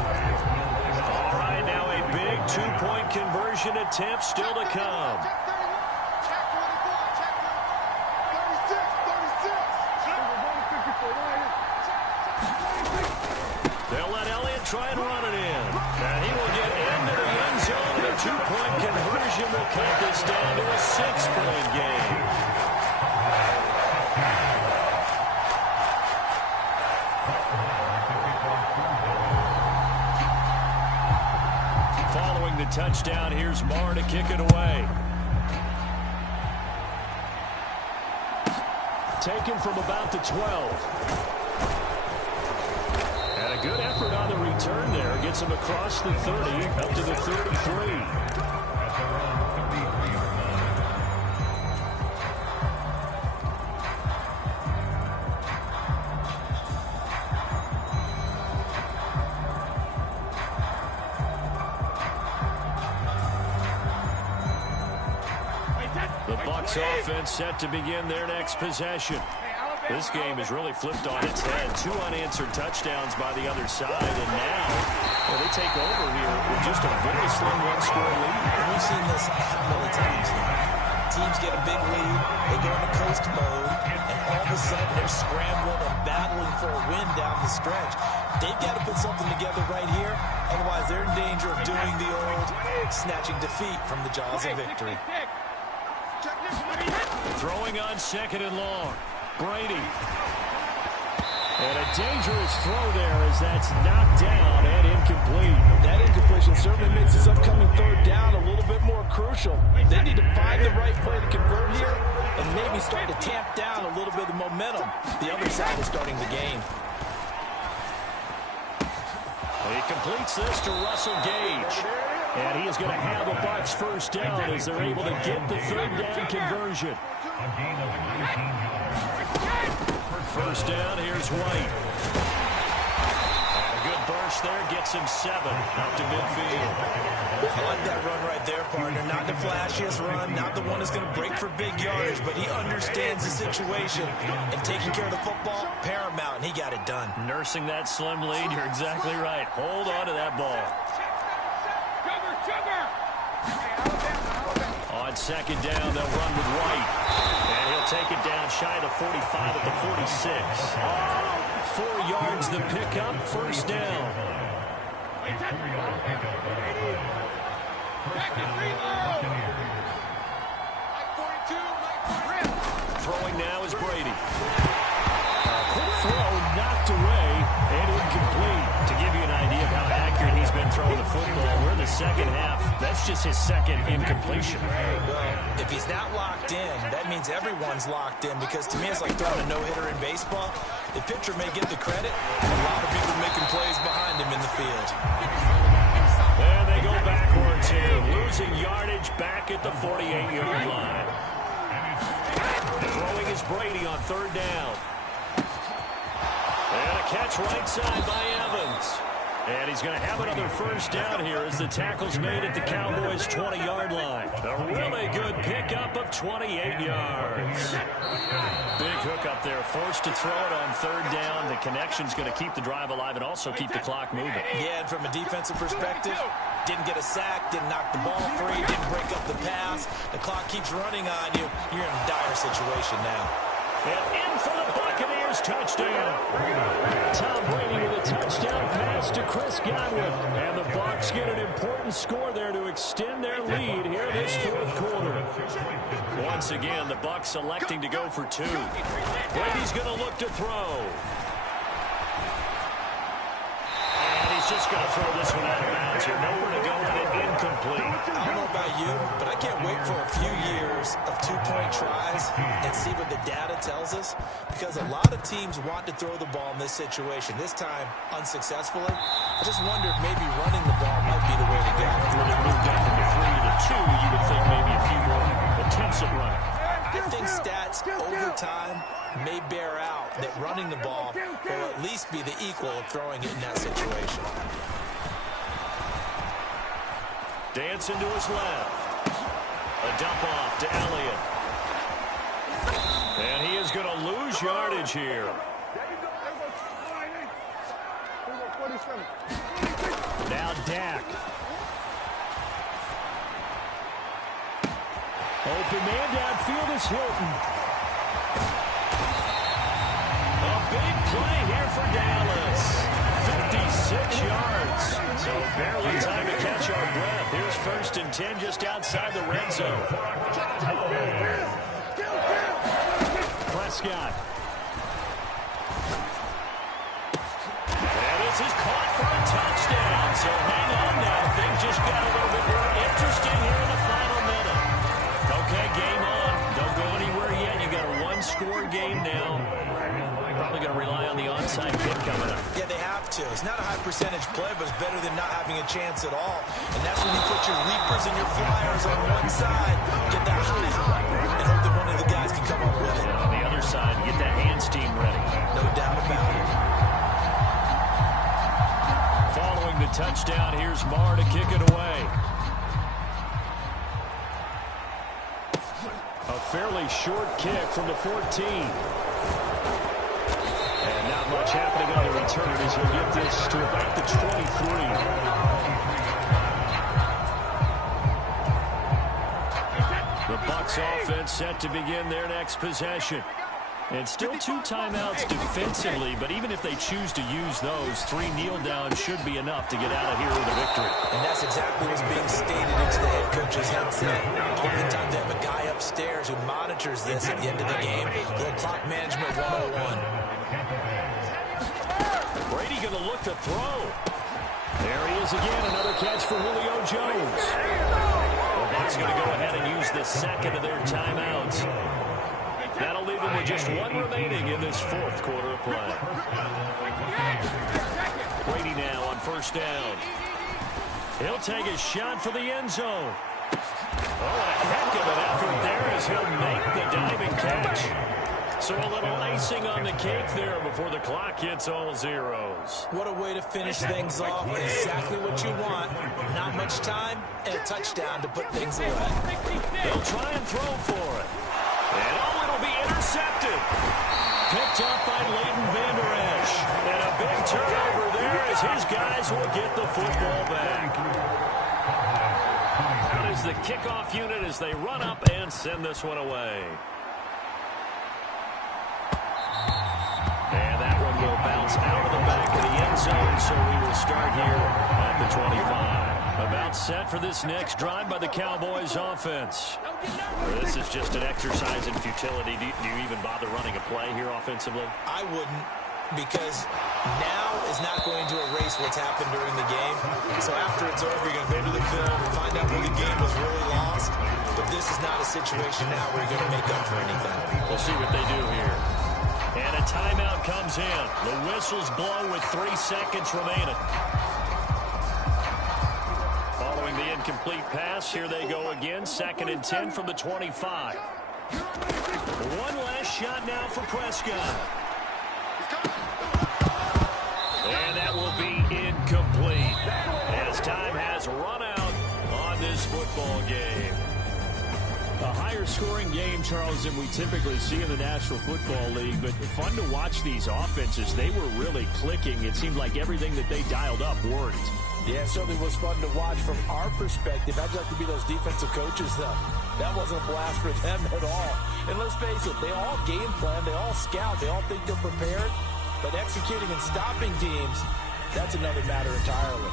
All right, now a big 2-point conversion attempt still to come. Check 44. Check 36. They'll let Elliott try and run it in. And he will get into the end zone. And a 2-point conversion will cut this down to a 6-point game. Following the touchdown, here's Marr to kick it away. Taken from about the 12. And a good effort on the return there. Gets him across the 30, up to the 33. Offense set to begin their next possession. This game has really flipped on its head. 2 unanswered touchdowns by the other side, and now they take over here with just a very slim one-score lead. We've seen this how many times now. Teams get a big lead, they go into coast mode, and all of a sudden they're scrambling and battling for a win down the stretch. They've got to put something together right here, otherwise they're in danger of doing the old snatching defeat from the jaws of victory. Throwing on 2nd and long. Brady. And a dangerous throw there as that's knocked down and incomplete. That incompletion certainly makes this upcoming 3rd down a little bit more crucial. They need to find the right play to convert here and maybe start to tamp down a little bit of momentum. The other side is starting the game. He completes this to Russell Gage. And he is going to have a Bucs first down as they're able to get the 3rd down conversion. First down, here's White. And a good burst there, gets him 7 up to midfield. I like that run right there, partner. Not the flashiest run, not the one that's going to break for big yardage, but he understands the situation. And taking care of the football, paramount, and he got it done. Nursing that slim lead, you're exactly right. Hold on to that ball. On 2nd down, they'll run with White. And he'll take it down shy of the 45 at the 46. 4 yards the pickup, first down. Throwing now is Brady. Quick throw knocked away and incomplete. To give you an idea of how accurate he's been throwing the football, we're in the second half. That's just his 2nd incompletion. Well, if he's not locked in, that means everyone's locked in, because to me it's like throwing a no-hitter in baseball. The pitcher may get the credit, a lot of people making plays behind him in the field. There they go backwards here, losing yardage back at the 48-yard line. Throwing is Brady on 3rd down. And a catch right side by Evans. And he's going to have another first down here as the tackle's made at the Cowboys' 20-yard line. A really good pickup of 28 yards. Big hook up there, forced to throw it on 3rd down. The connection's going to keep the drive alive and also keep the clock moving. Yeah, and from a defensive perspective, didn't get a sack, didn't knock the ball free, didn't break up the pass. The clock keeps running on you. You're in a dire situation now. And in for the Buccaneers, touchdown. Tom Brady with a touchdown pass to Chris Godwin. And the Bucs get an important score there to extend their lead here this 4th quarter. Once again, the Bucs electing to go for 2. Brady's going to look to throw. And he's just going to throw this one out of bounds here. Nowhere to go with it, incomplete. I don't know about you, but I can't wait for a few years of 2-point tries and see what the data tells us, because a lot of teams want to throw the ball in this situation. This time, unsuccessfully. I just wonder if maybe running the ball might be the way to go. When it moved up from the 3 to 2, you would think maybe a few more attempts at running. I think stats over time may bear out that running the ball will at least be the equal of throwing it in that situation. Dancing to his left. A dump off to Elliott. And he is going to lose yardage here. Now Dak. Open man downfield is Hilton. A big play here for Dallas. 56 yards. So barely time to catch our breath. Here's 1st and 10 just outside the red zone. Prescott. And this is caught for a touchdown. So hang on now. Things just got a little bit more interesting here in the final minute. Okay, game on. Don't go anywhere yet. You got a one-score game now. Probably going to rely on the onside kick coming up. Yeah, they have to. It's not a high percentage play, but it's better than not having a chance at all. And that's when you put your leapers and your flyers on one side, get that high hop, and hope that one of the guys can come up with it. And on the other side, get that hands team ready. No doubt about it. Following the touchdown, here's Marr to kick it away. A fairly short kick from the 14. And not much happening on the return as he'll get this to about the 23. The Bucs offense set to begin their next possession. And still 2 timeouts defensively, but even if they choose to use those, 3 kneel downs should be enough to get out of here with a victory. And that's exactly what's being stated into the head coach's headset. Oftentimes they have a guy upstairs who monitors this at the end of the game. Little clock management 101. Brady going to look to throw. There he is again, another catch for Julio Jones. The Bucs going to go ahead and use the second of their timeouts. That'll leave them with just 1 remaining in this 4th quarter of play. Brady now on first down. He'll take a shot for the end zone. Oh, a heck of an effort there as he'll make the diving catch. So a little icing on the cake there before the clock hits all zeros. What a way to finish things off. Exactly what you want. Not much time and a touchdown to put things away. They'll try and throw for it. And oh, it'll be intercepted. Picked up by Leighton Vander Esch. And a big turnover there as his guys will get the football back. Out is the kickoff unit as they run up and send this one away. And that one will bounce out of the back of the end zone, so we will start here at the 25. About set for this next drive by the Cowboys offense. This is just an exercise in futility. Do you even bother running a play here offensively? I wouldn't, because now is not going to erase what's happened during the game. So after it's over, you're going to go to the film and find out where the game was really lost. But this is not a situation now where you're going to make up for anything. We'll see what they do here. And a timeout comes in. The whistles blow with 3 seconds remaining. Following the incomplete pass, here they go again. 2nd and 10 from the 25. One last shot now for Prescott. And that will be incomplete as time has run out on this football game. A higher-scoring game, Charles, than we typically see in the National Football League, but fun to watch these offenses. They were really clicking. It seemed like everything that they dialed up worked. Yeah, it certainly was fun to watch from our perspective. I'd like to be those defensive coaches, though. That wasn't a blast for them at all. And let's face it, they all game plan, they all scout, they all think they're prepared. But executing and stopping teams, that's another matter entirely.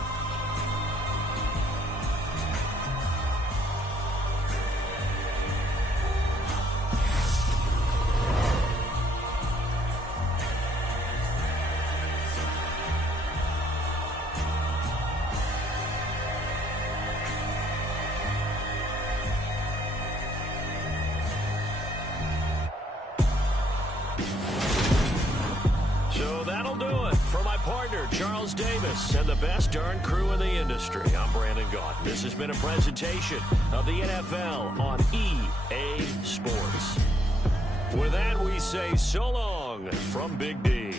Charles Davis and the best darn crew in the industry. I'm Brandon Gaudin. This has been a presentation of the NFL on EA Sports. With that, we say so long from Big D.